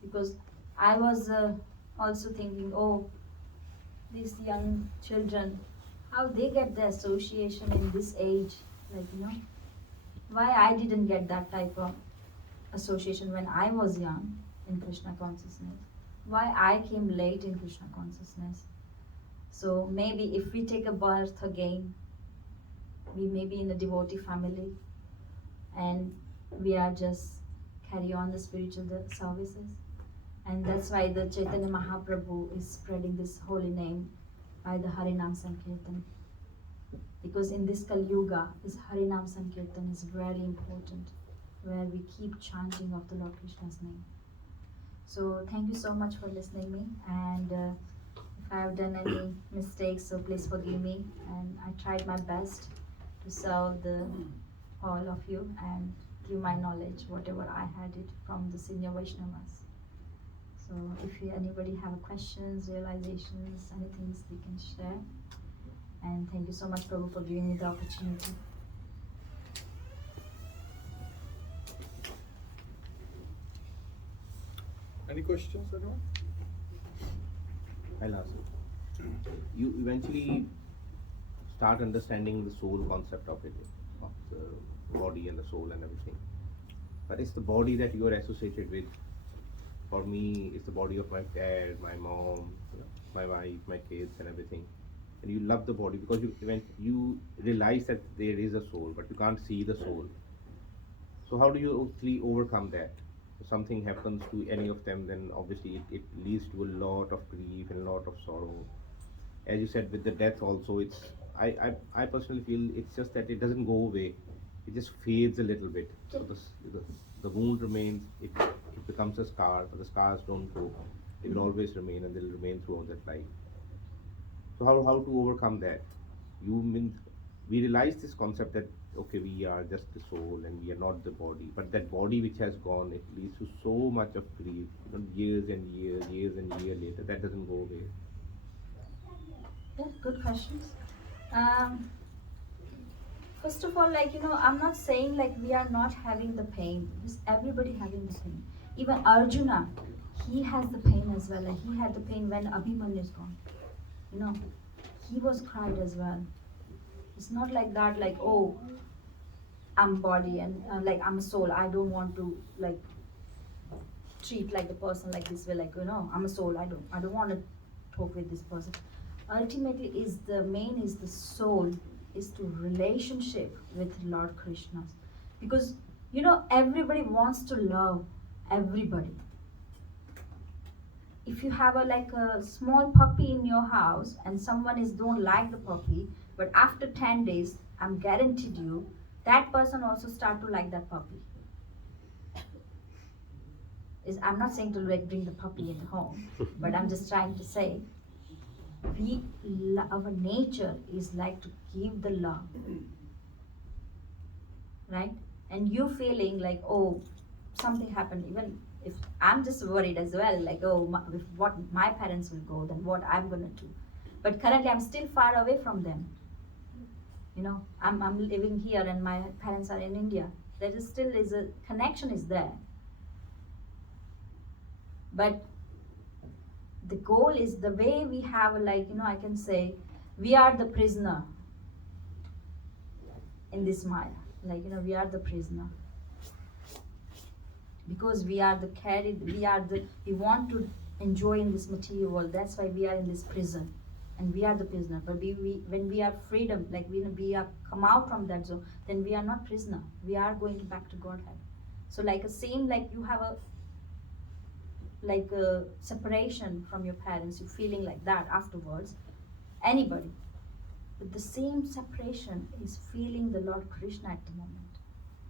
Because I was also thinking, oh, these young children, how they get the association in this age, like, why I didn't get that type of association when I was young in Krishna consciousness, why I came late in Krishna consciousness. So maybe if we take a birth again, we may be in a devotee family, and we are just carry on the spiritual services. And that's why the Chaitanya Mahaprabhu is spreading this holy name by the Harinam Sankirtan. Because in this Kali Yuga, this Harinam Sankirtan is very important, where we keep chanting of the Lord Krishna's name. So thank you so much for listening me, and if I have done any mistakes, so please forgive me, and I tried my best to serve all of you and give my knowledge, whatever I had it from the senior Vaishnavas. So if anybody have questions, realizations, anything they can share. And thank you so much, Prabhu, for giving me the opportunity. Any questions, anyone? I'll ask you. You eventually start understanding the soul concept of it, of the body and the soul and everything. But it's the body that you are associated with. For me, it's the body of my dad, my mom, my wife, my kids, and everything. And you love the body because you realize that there is a soul, but you can't see the soul. So how do you actually overcome that? If something happens to any of them, then obviously it leads to a lot of grief and a lot of sorrow. As you said, with the death also, I personally feel it's just that it doesn't go away. It just fades a little bit. So the wound remains, it becomes a scar, but the scars don't go. They will always remain, and they'll remain throughout that life. So how to overcome that? We realize this concept that okay, we are just the soul and we are not the body. But that body which has gone, it leads to so much of grief. Years and years and years later, that doesn't go away. Yeah, good questions. First of all, I'm not saying we are not having the pain. Because everybody having the pain. Even Arjuna, he has the pain as well. He had the pain when Abhimanyu is gone. He was cried as well. It's not like that, oh, I'm body and I'm a soul. I don't want to treat the person like this way. I'm a soul. I don't want to talk with this person. Ultimately, is the soul is to relationship with Lord Krishna, because everybody wants to love everybody. If you have a small puppy in your house and someone don't like the puppy, but after 10 days, I'm guaranteed you, that person also start to like that puppy. I'm not saying to bring the puppy at home, but I'm just trying to say, our nature is to give the love, right? And you feeling oh, something happened, even if I'm just worried as well, if what my parents will go, then what I'm gonna do. But currently I'm still far away from them. I'm living here and my parents are in India. There is still a connection is there. But the goal is the way we have I can say we are the prisoner in this Maya. We are the prisoner. Because we are we want to enjoy in this material world. That's why we are in this prison. And we are the prisoner. But when we are freedom, when we are come out from that zone, then we are not prisoner. We are going back to Godhead. So you have a separation from your parents, you're feeling like that afterwards. Anybody. But the same separation is feeling the Lord Krishna at the moment.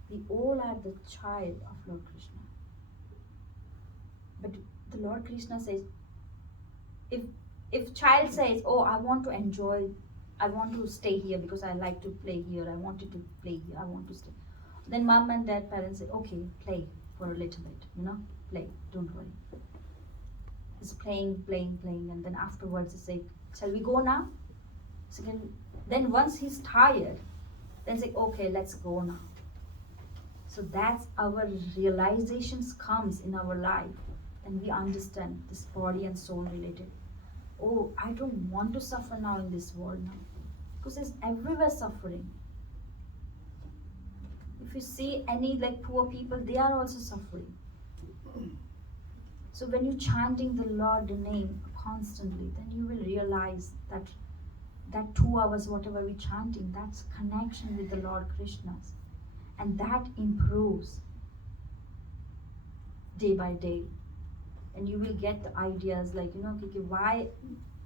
We all are the child of Lord Krishna. But the Lord Krishna says, if child says, oh, I want to enjoy, I want to stay here because I like to play here, I wanted to play here, I want to stay. Then mom and dad, parents say, okay, play for a little bit, play, don't worry. It's playing, and then afterwards they say, shall we go now? Then once he's tired, then say, okay, let's go now. So that's our realizations comes in our life, and we understand this body and soul related. Oh, I don't want to suffer now in this world now, because there's everywhere suffering. If you see any poor people, they are also suffering. So when you're chanting the Lord name constantly, then you will realize that 2 hours, whatever we're chanting, that's connection with the Lord Krishna's. And that improves day by day. And you will get the ideas why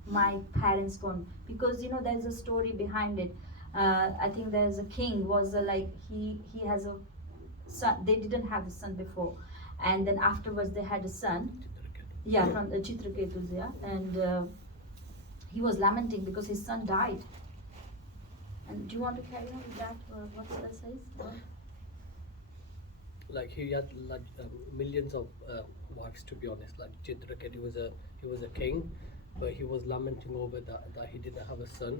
my parents gone. Because there's a story behind it. I think there's a king was like he has a son. They didn't have a son before, and then afterwards they had a son. Yeah, from the Chitraketus, yeah, and he was lamenting because his son died. And do you want to carry on with that? What that says? Like he had like millions of wives, to be honest. Like Chitraketu he was a king, but he was lamenting over that he didn't have a son.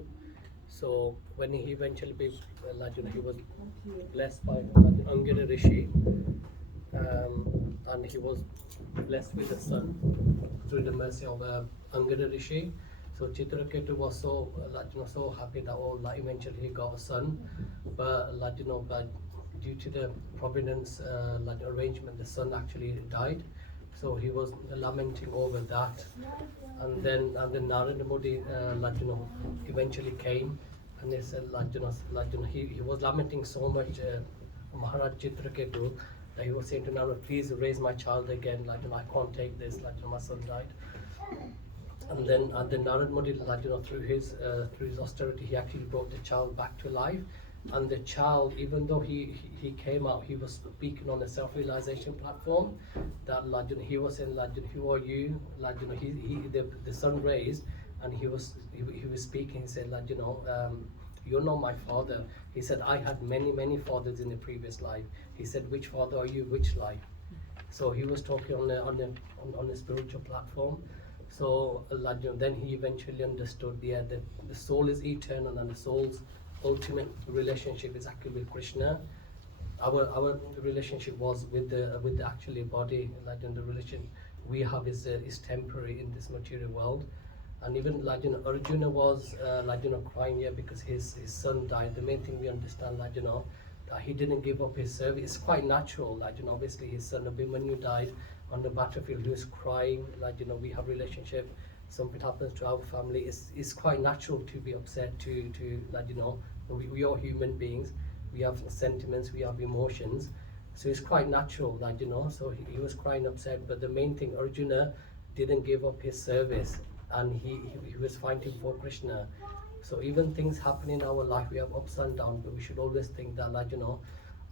So when he eventually he was blessed by Angada Rishi, and he was blessed with a son through the mercy of Angada Rishi. So Chitraketu was so so happy that eventually he got a son, but but due to the providence arrangement, the son actually died. So he was lamenting over that, and then Narendra Modi eventually came, and they said he was lamenting so much Maharaj Chitraketu that he was saying to Narendra, please raise my child again. I can't take this. My son died. And then Narad Modi, through his austerity, he actually brought the child back to life. And the child, even though he came out, he was speaking on a self-realization platform. That he was saying, who are you? The son raised, and he was speaking. He said, you're not my father. He said, I had many fathers in the previous life. He said, which father are you? Which life? So he was talking on a spiritual platform. So then he eventually understood, the soul is eternal, and the soul's ultimate relationship is actually with Krishna. Our relationship was with the actually body. The relation we have is temporary in this material world. And even Arjuna was crying here because his son died. The main thing we understand that he didn't give up his service. It's quite natural. Obviously his son Abhimanyu died on the battlefield. He was crying. We have relationship. Something happens to our family. It's quite natural to be upset. We are human beings. We have sentiments. We have emotions. So it's quite natural. So he was crying upset. But the main thing, Arjuna didn't give up his service, and he was fighting for Krishna. So even things happen in our life, we have ups and downs, but we should always think that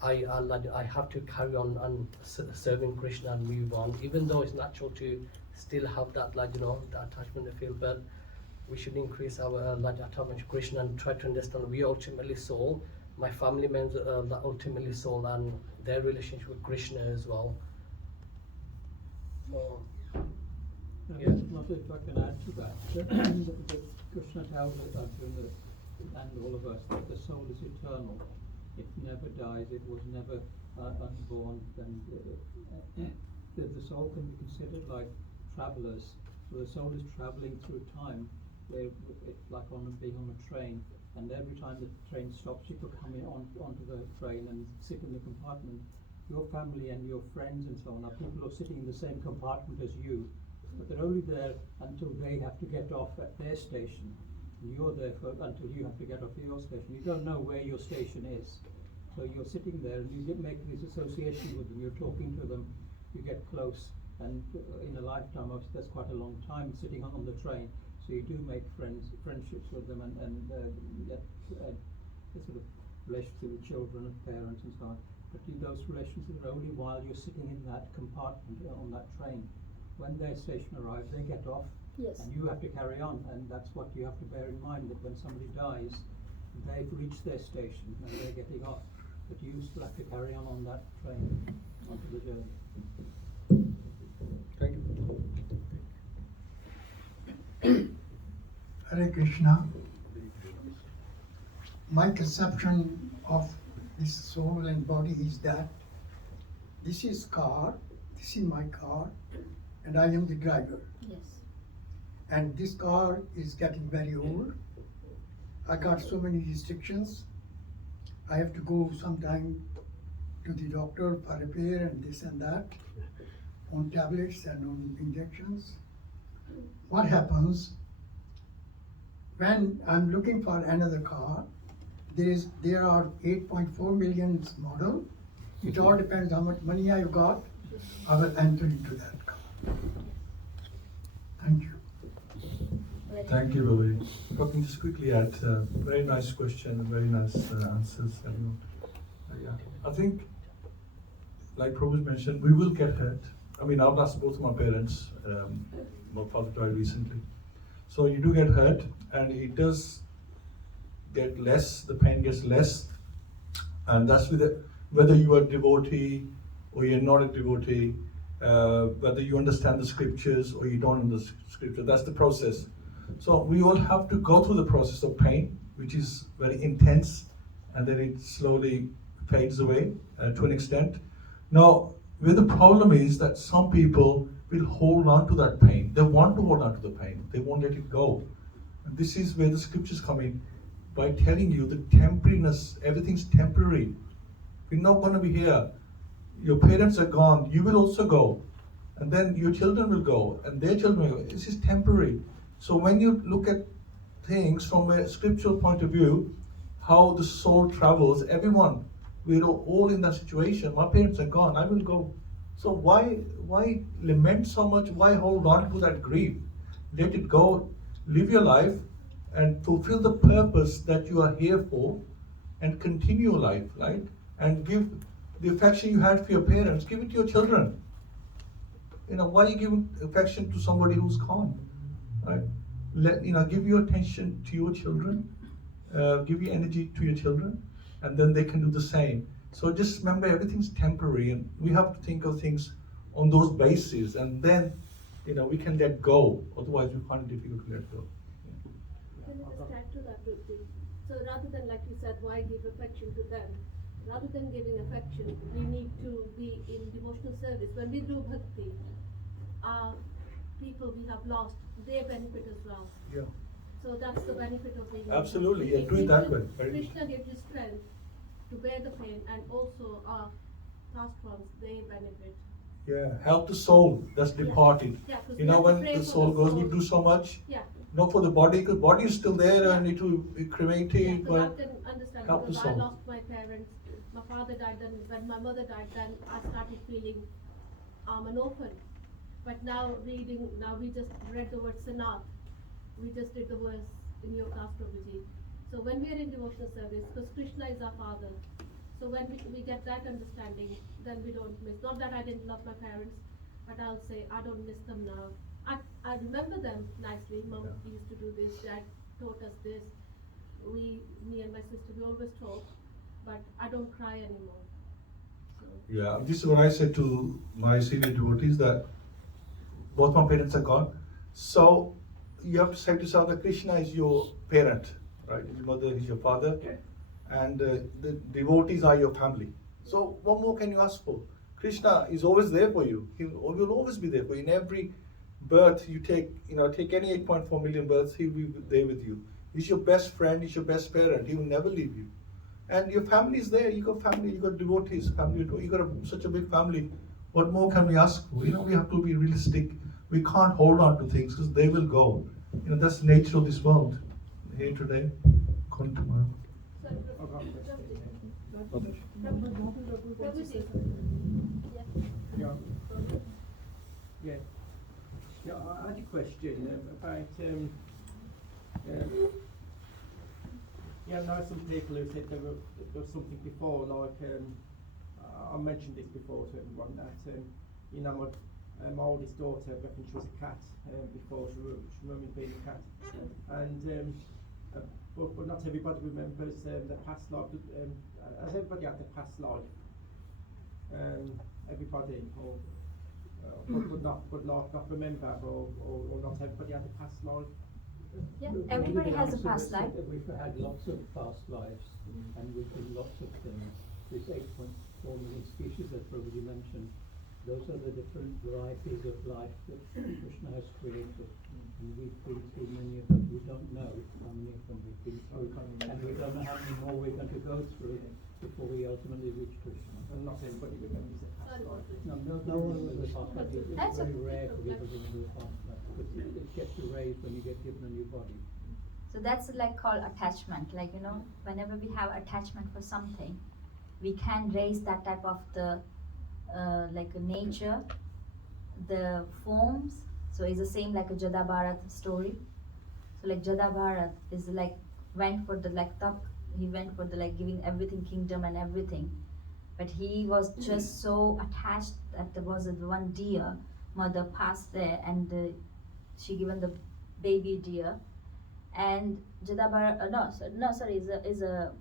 I have to carry on serving Krishna and move on, even though it's natural to still have that the attachment to feel, but we should increase our attachment to Krishna and try to understand we ultimately soul. My family members are ultimately soul, and their relationship with Krishna as well. So, If I can add to that, that Krishna tells us Arjuna and all of us that the soul is eternal. It never dies. It was never unborn. And the soul can be considered like travelers. So the soul is traveling through time. It's like being on a train. And every time the train stops, you could come onto the train and sit in the compartment. Your family and your friends and so on are people who are sitting in the same compartment as you. But they're only there until they have to get off at their station. And you're there until you have to get off at your station. You don't know where your station is. So you're sitting there and you make this association with them. You're talking to them. You get close. And in a lifetime, that's quite a long time sitting on the train. So you do make friendships with them and get sort of relationship with children and parents and so on. But those relationships are only while you're sitting in that compartment on that train. When their station arrives, they get off, Yes. and you have to carry on, and that's what you have to bear in mind, that when somebody dies, they've reached their station and they're getting off, but you still have to carry on that train onto the journey. thank you. Hare Krishna. My conception of this soul and body is that this is my car, and I am the driver. Yes. And this car is getting very old. I got so many restrictions. I have to go sometime to the doctor for repair and this and that, on tablets and on injections. What happens when I'm looking for another car? There are 8.4 million model. It all depends how much money I've got. I will enter into that car. Thank you. very Thank you, Bhavadji. Talking just quickly at very nice question and very nice answers, everyone. Yeah, I think, like Prabhu mentioned, we will get hurt. I mean, I've lost both my parents. My father died recently. So you do get hurt, and it does get less, the pain gets less. And that's with whether you are a devotee or you're not a devotee, whether you understand the scriptures or you don't understand the scripture. That's the process. So we all have to go through the process of pain, which is very intense, and then it slowly fades away to an extent. Now, where the problem is that some people will hold on to that pain. They want to hold on to the pain. They won't let it go. And this is where the scriptures come in by telling you the temporariness, everything's temporary. We're not going to be here. Your parents are gone. You will also go. And then your children will go. And their children will go. This is temporary. So when you look at things from a scriptural point of view, how the soul travels, everyone, we're all in that situation. My parents are gone. I will go. So why lament so much? Why hold on to that grief? Let it go. Live your life and fulfill the purpose that you are here for, and continue your life, right? And give the affection you had for your parents, give it to your children. You know, why you give affection to somebody who's gone, right? Give your attention to your children, give your energy to your children, and then they can do the same. So just remember, everything's temporary, and we have to think of things on those bases, and then, we can let go. Otherwise, we find it difficult to let go. Can I just add to that, Ruti? So rather than, like you said, why give affection to them? Rather than giving affection, we need to be in devotional service. When we do bhakti, people we have lost, they benefit as well. Yeah. So that's the benefit of being. Absolutely, yeah, do it that way. Krishna gives you strength to bear the pain, and also our past ones, they benefit. Yeah, help the soul that's departed. Yeah, 'cause You we know, have to when pray the for soul the goes, we soul. do so much. Yeah. Not for the body, because body is still there and it will be cremated, Yeah, so I but can understand, help the because I soul. lost my parents. My father died, then when my mother died, then I started feeling I'm an orphan. But now we just read the word Sanath. We just did the verse in your class, Prabhuji. So when we are in devotional service, because Krishna is our father, so when we get that understanding, then we don't miss. Not that I didn't love my parents, but I'll say I don't miss them now. I remember them nicely. Mom used to do this, Dad taught us this. Me and my sister, we always talk, but I don't cry anymore. So. yeah, this is what I said to my senior devotees, that both my parents are gone. So you have to say to yourself that Krishna is your parent, right? Your mother is your father, and the devotees are your family. So what more can you ask for? Krishna is always there for you. He will always be there for you. In every birth you take, take any 8.4 million births, he will be there with you. He's your best friend, he's your best parent, he will never leave you. And your family is there, you got family, you got devotees, family, you got such a big family. What more can we ask for? We have to be realistic. We can't hold on to things because they will go. That's the nature of this world. Here today, gone tomorrow. Prabhuji. Yeah. Yeah, I had a question about, now some people who said there was something before, like, I mentioned this before to everyone, that, my oldest daughter, I reckon she was a cat before, she remembered being a cat. And, but not everybody remembers the past life. Has everybody had the past life? Everybody, but not remember, or not everybody had a past life. Yeah, everybody has a past life. We've had lots of past lives, and we've been lots of things. This 8.4 million species that Prabhuji mentioned, those are the different varieties of life that Krishna has created. And we've been through many of them. We don't know how many of them we've been through, and we don't know how many more we're going to go through before we ultimately reach Krishna. And not everybody remembers it. No one remembers the past life. It's That's very okay. rare for people to remember the past life, because it gets erased when you get given a new body. So that's like called attachment. Like, whenever we have attachment for something, we can raise that type of the like a nature, the forms. So it's the same like a Jada Bharat story. So like Jada Bharat is like went for the like tap, he went for the like giving everything kingdom and everything, but he was just so attached that there was a one deer mother passed there, and she given the baby deer, and Jada Bharat no sorry is a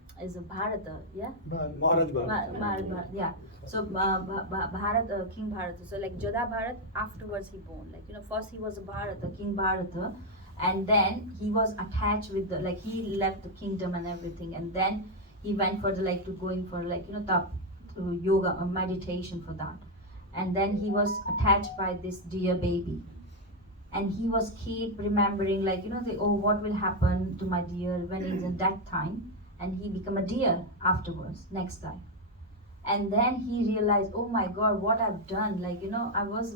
Bharata, yeah. Maharaj Bharat. Bharat, yeah. So Bharat, King Bharata. So like Jada Bharat, afterwards he born. Like first he was a Bharata, King Bharata, and then he was attached with the like he left the kingdom and everything, and then he went for the like to going for like tap, to yoga meditation for that, and then he was attached by this dear baby, and he was keep remembering like oh what will happen to my deer when it's in that time, and he become a deer afterwards next time. And then he realized, oh my god, what I've done, like I was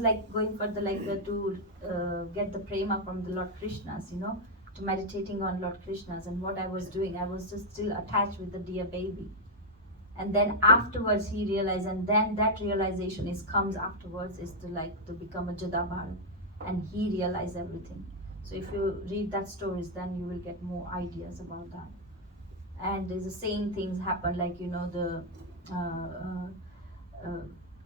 like going for the like to get the prema from the Lord Krishna's, to meditating on Lord Krishna's, and what I was doing, I was just still attached with the dear baby. And then afterwards he realized, and then that realization is comes afterwards is to like to become a Jada Bharat, and he realized everything. So if you read that stories, then you will get more ideas about that. And there's the same things happen, like uh, uh, uh,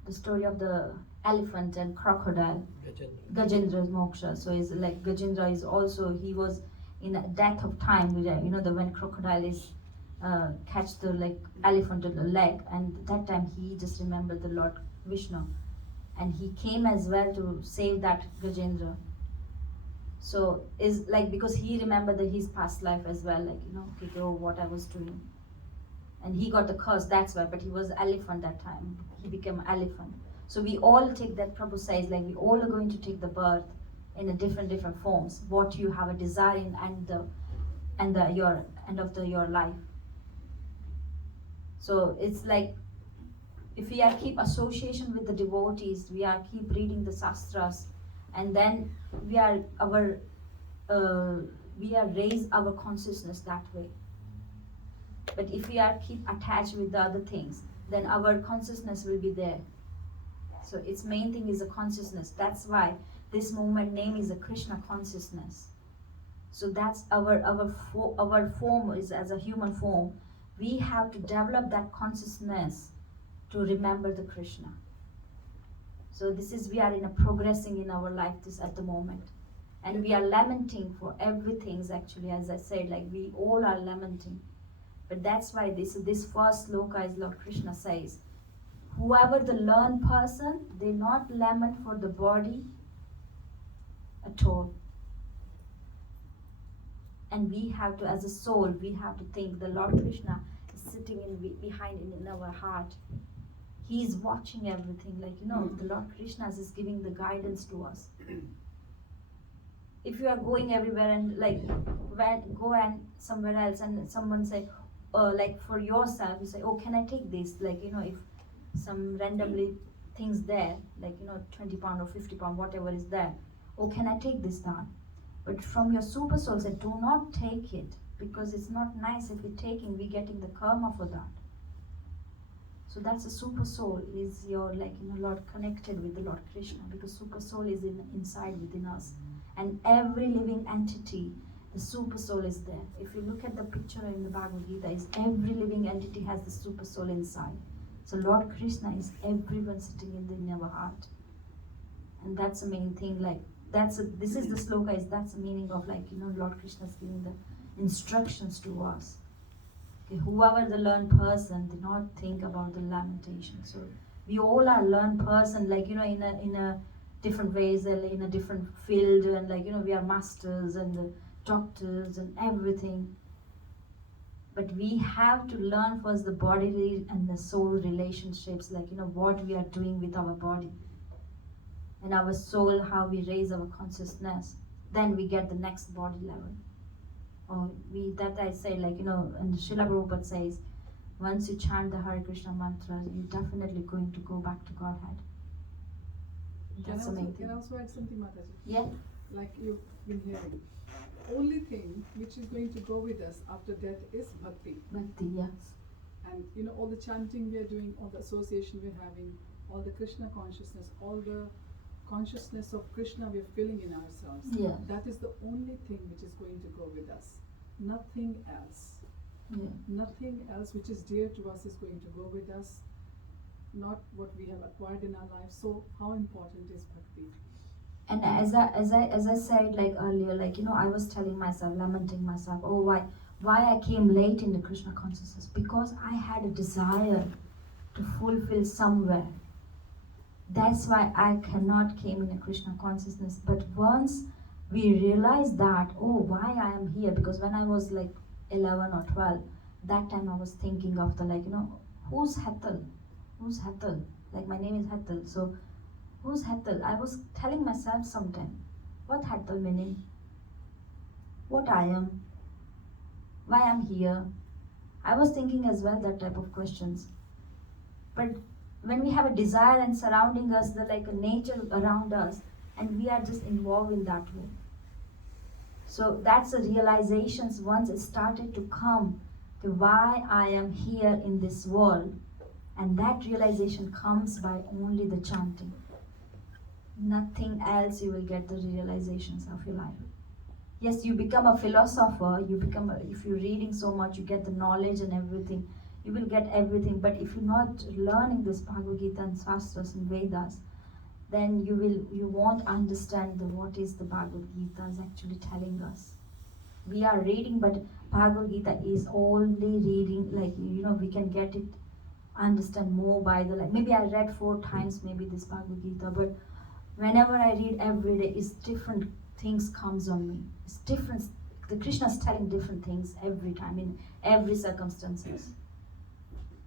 the story of the elephant and crocodile, Gajendra's moksha. So it's like Gajendra is also, he was in a death of time, the when crocodile is catch the like elephant on the leg, and that time he just remembered the Lord Vishnu, and he came as well to save that Gajendra. So is like because he remembered his past life as well, like okay, oh what I was doing, and he got the curse, that's why. But he was elephant that time, he became elephant. So we all take that. Prabhu says like we all are going to take the birth in a different forms, what you have a desire in, and the your end of your life. So it's like if we are keep association with the devotees, we are keep reading the sastras, and then we are raise our consciousness that way. But if we are keep attached with the other things, then our consciousness will be there. So its main thing is a consciousness. That's why this movement name is a Krishna consciousness. So that's our form is as a human form. We have to develop that consciousness to remember the Krishna. So this is, we are in a progressing in our life this at the moment, and we are lamenting for everything. Actually, as I said, like we all are lamenting, but that's why this first sloka is Lord Krishna says, whoever the learned person, they not lament for the body at all. And we have to, as a soul, we have to think the Lord Krishna is sitting behind in our heart. He is watching everything, like the Lord Krishna is giving the guidance to us. If you are going everywhere and like go and somewhere else, and someone say, like for yourself, you say, oh, can I take this? Like if some randomly things there, like 20 pound or 50 pound, whatever is there, oh, can I take this down? But from your super soul say, do not take it, because it's not nice. If we're taking, we're getting the karma for that. So that's a super soul, is your like Lord connected with the Lord Krishna, because super soul is inside within us, and every living entity, the super soul is there. If you look at the picture in the Bhagavad Gita, is every living entity has the super soul inside. So Lord Krishna is everyone sitting in our heart, and that's the main thing. Like this is the sloka, is that's the meaning of like Lord Krishna is giving the instructions to us. Okay, whoever the learned person, do not think about the lamentation. So we all are learned person, like in a different ways, in a different field, and like we are masters and the doctors and everything. But we have to learn first the body and the soul relationships, like what we are doing with our body and our soul, how we raise our consciousness. Then we get the next body level. Or that I say, like and Srila Prabhupada says, once you chant the Hare Krishna mantra, you're definitely going to go back to Godhead. That's the main thing. Can I also add something, Mataji? Yeah. Like you've been hearing. Only thing which is going to go with us after death is bhakti. Bhakti, yes. And all the chanting we are doing, all the association we're having, all the Krishna consciousness, all the consciousness of Krishna we are feeling in ourselves. Yeah. That is the only thing which is going to go with us. Nothing else. Yeah. Nothing else which is dear to us is going to go with us. Not what we have acquired in our life. So how important is bhakti? And as I said like earlier, like I was telling myself, lamenting myself, oh why I came late in the Krishna consciousness, because I had a desire to fulfill somewhere. That's why I cannot came in a Krishna consciousness. But once we realize that, oh, why I am here, because when I was like 11 or 12, that time I was thinking of the who's Hetal? Who's Hetal? Like my name is Hetal, so who's Hetal? I was telling myself sometime, what Hetal meaning? What I am? Why I'm here? I was thinking as well that type of questions. But when we have a desire and surrounding us, the like a nature around us, and we are just involved in that way. So that's the realizations once it started to come to why I am here in this world, and that realization comes by only the chanting. Nothing else you will get the realizations of your life. Yes, you become a philosopher, if you're reading so much, you get the knowledge and everything, you will get everything. But if you're not learning this Bhagavad Gita and Shastras and Vedas, then you won't understand what is the Bhagavad Gita is actually telling us. We are reading, but Bhagavad Gita is only reading, we can get it, understand more by the maybe I read 4 times maybe this Bhagavad Gita, but whenever I read every day, it's different things comes on me. It's different. The Krishna is telling different things every time in every circumstances.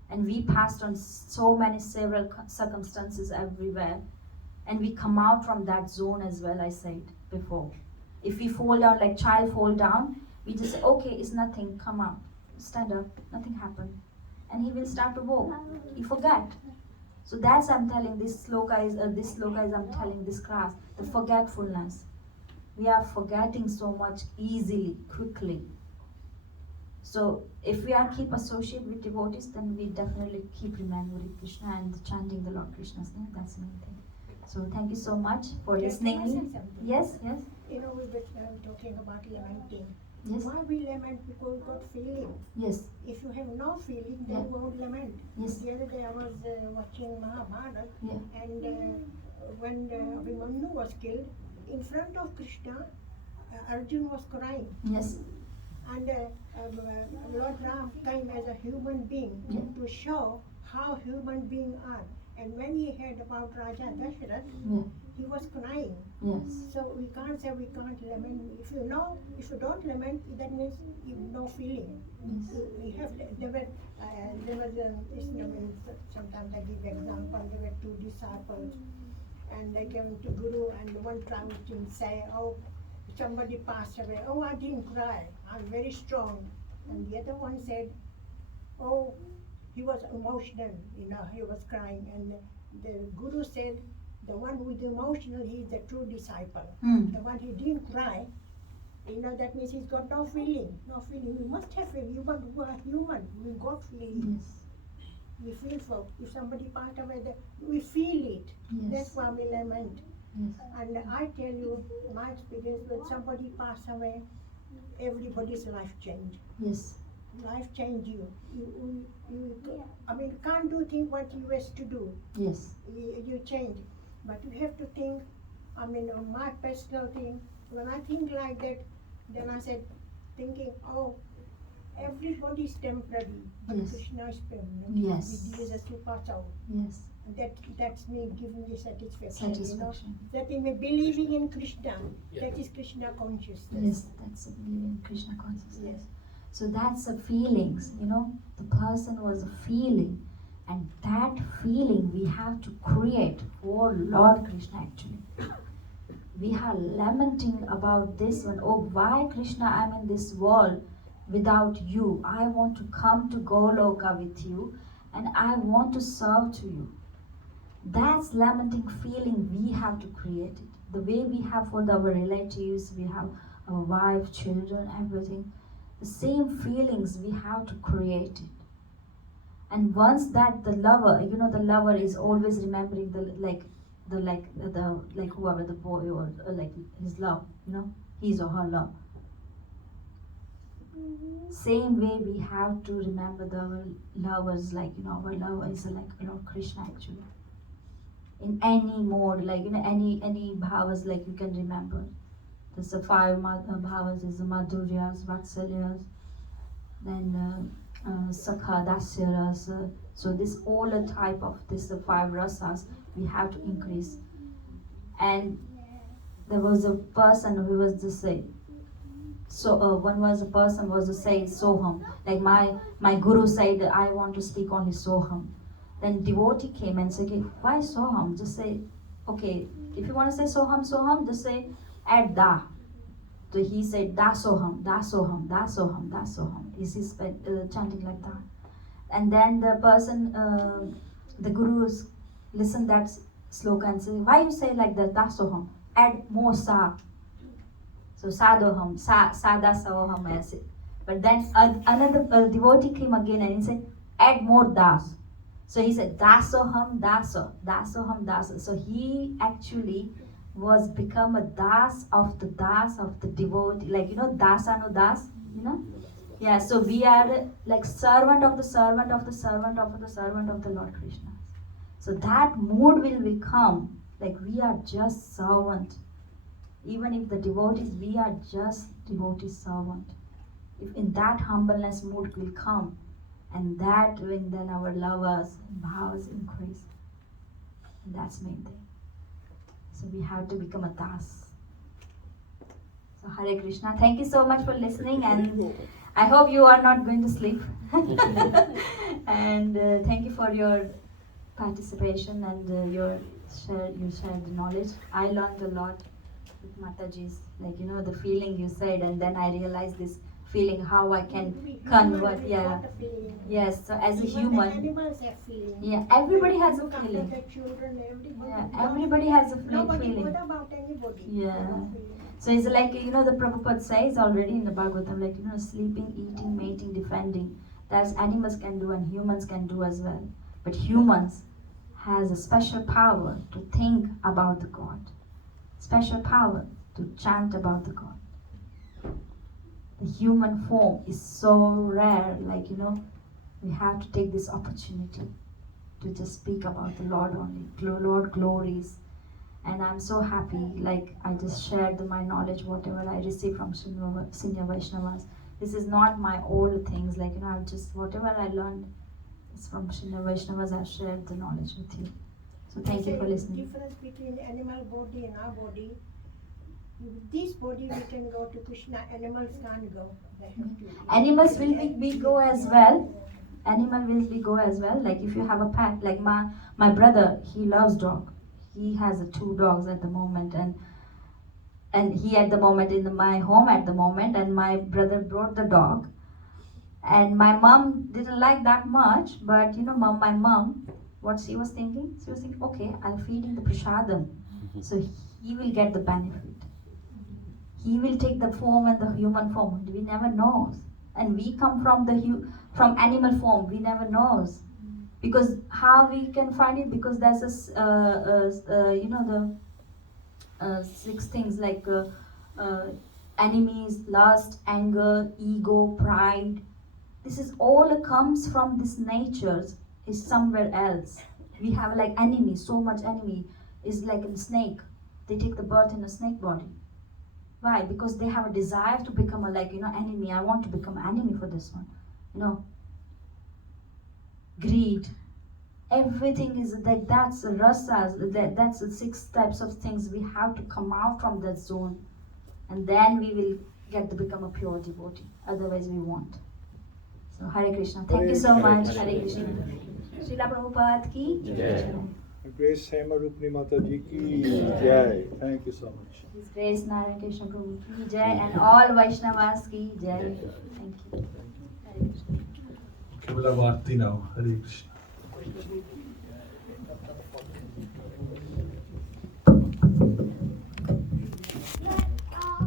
And we passed on so many several circumstances everywhere, and we come out from that zone as well. I said before, if we fall down like child fall down, we just say, okay, it's nothing, come out, stand up, nothing happened, and he will start to walk. He forget. So that's I'm telling this sloka is I'm telling this class, the forgetfulness. We are forgetting so much easily, quickly. So if we are keep associated with devotees, then we definitely keep remembering Krishna and chanting the Lord Krishna's name. That's the main thing. So thank you so much for listening me. Yes, yes. We were talking about lamenting. Yes. Why we lament? Because we got feeling. Yes. If you have no feeling, then you won't lament. Yes. The other day I was watching Mahabharata, Yeah. and when Abhimanyu was killed, in front of Krishna, Arjun was crying. Yes. And Lord Ram came as a human being to show how human beings are. And when he heard about Raja Dasharath, he was crying. Yes. So we can't say we can't lament. If you don't lament, that means you have no feeling. Yes. We have sometimes I give example. There were 2 disciples, and they came to Guru, and one time didn't say, oh, somebody passed away. Oh, I didn't cry. I'm very strong. And the other one said, oh, he was emotional, he was crying. And the Guru said, the one who is emotional, he is the true disciple. The one who didn't cry, that means he's got no feeling. No feeling. We must have feeling. We are human. We got feeling. Yes. We feel for, if somebody passed away, we feel it. Yes. That's why we lament. Yes. And I tell you, my experience, when somebody passed away, everybody's life changed. Yes. Life changed you. You can't do things what you used to do. Yes. You change. But you have to think, on my personal thing, when I think like that, then I said, thinking, oh, everybody's temporary, but Yes. Krishna is permanent. Yes. He is a super soul. Yes. That's me giving the satisfaction. Satisfaction. That in believing in Krishna, Yeah. that is Krishna consciousness. Yes, that's a believing Krishna consciousness. Yes. So that's the feelings, the person was a feeling, and that feeling we have to create for Lord Krishna actually. We are lamenting about this one. Oh, why Krishna, I'm in this world without you. I want to come to Goloka with you, and I want to serve to you. That's lamenting feeling we have to create it. The way we have for our relatives, we have our wife, children, everything. The same feelings we have to create it. And once that the lover is always remembering like whoever the boy or like his love, his or her love. Same way we have to remember our lovers, like our lover is like Lord Krishna actually. In any mode, like any bhavas, like you can remember. There's the five bhavas, is the madhuryas, vatsalyas, then sakha, dasya rasa. So this all a type of this five rasas we have to increase. And there was a person who was just saying, one was a person was to say Soham. Like my guru said, I want to speak only Soham. Then devotee came and said, okay, why Soham? Just say, okay, if you want to say Soham, just say add Da. So he said Da Soham, Da Soham, Da Soham, Da Soham. He's chanting like that. And then the person, the guru listened that sloka and said, why you say like that, Da Soham? Add more Sa. So Sadoham, Sada Soham as it. But then another devotee came again and he said, add more Das. So he said, Dasoham, Daso, Dasoham, Daso. So he actually was become a Das of the devotee. Like, Dasano Das, Yeah, so we are like servant of the servant of the servant of the servant of the Lord Krishna. So that mood will become like we are just servant. Even if the devotees, we are just devotee servant. If in that humbleness mood will come, and that when then our lovers and bhavas increase. And that's main thing. So we have to become a das. So Hare Krishna. Thank you so much for listening, and I hope you are not going to sleep. And thank you for your participation and you shared the knowledge. I learned a lot with Mataji's, like the feeling you said, and then I realized this feeling how I can convert. Yeah. Yes. So as a Even human. the animals have feeling. Yeah. Everybody has a Look after feeling. the children, everybody. Yeah. Everybody has a Nobody feeling. good about anybody. Yeah. So it's like the Prabhupada says already in the Bhagavatam, like sleeping, eating, mating, defending. That's animals can do and humans can do as well. But humans has a special power to think about the God. Special power to chant about the God. The human form is so rare, like we have to take this opportunity to just speak about the Lord only, Lord glories. And I'm so happy, like I just shared my knowledge, whatever I received from Senior Vaishnavas. This is not my old things, like I've just, whatever I learned is from Senior Vaishnavas, I've shared the knowledge with you. So thank you for listening. Difference between animal body and our body. With this body we can go to Krishna, animals can't go. They have to. Animals will be go as well. Animal will be go as well. Like if you have a pet, like my brother, he loves dog. He has 2 dogs at the moment, and he at the moment in my home at the moment, and my brother brought the dog. And my mom didn't like that much, but my mom, what she was thinking? She was thinking, okay, I'll feed him the prasadam, so he will get the benefit. He will take the form and the human form. We never knows, and we come from from animal form. We never knows, because how we can find it? Because there's the 6 things like enemies, lust, anger, ego, pride. This is all comes from this natures is somewhere else. We have like enemy, so much enemy is like a snake. They take the birth in a snake body. Why? Because they have a desire to become a enemy. I want to become an enemy for this one. Greed. Everything is like that's the rasas. That's the 6 types of things. We have to come out from that zone, and then we will get to become a pure devotee. Otherwise, we won't. So Hare Krishna. Thank you so much. Hare Krishna. Srila Prabhupada ki Jai. Grace Hema Rupni Mataji ki Jai. Thank you so much. His Grace Narayan Krishna Prabhu ki Jai, and all Vaishnavas ki Jai. Thank you. Hare Krishna. Okay, we'll have Aarti now. Hare Krishna.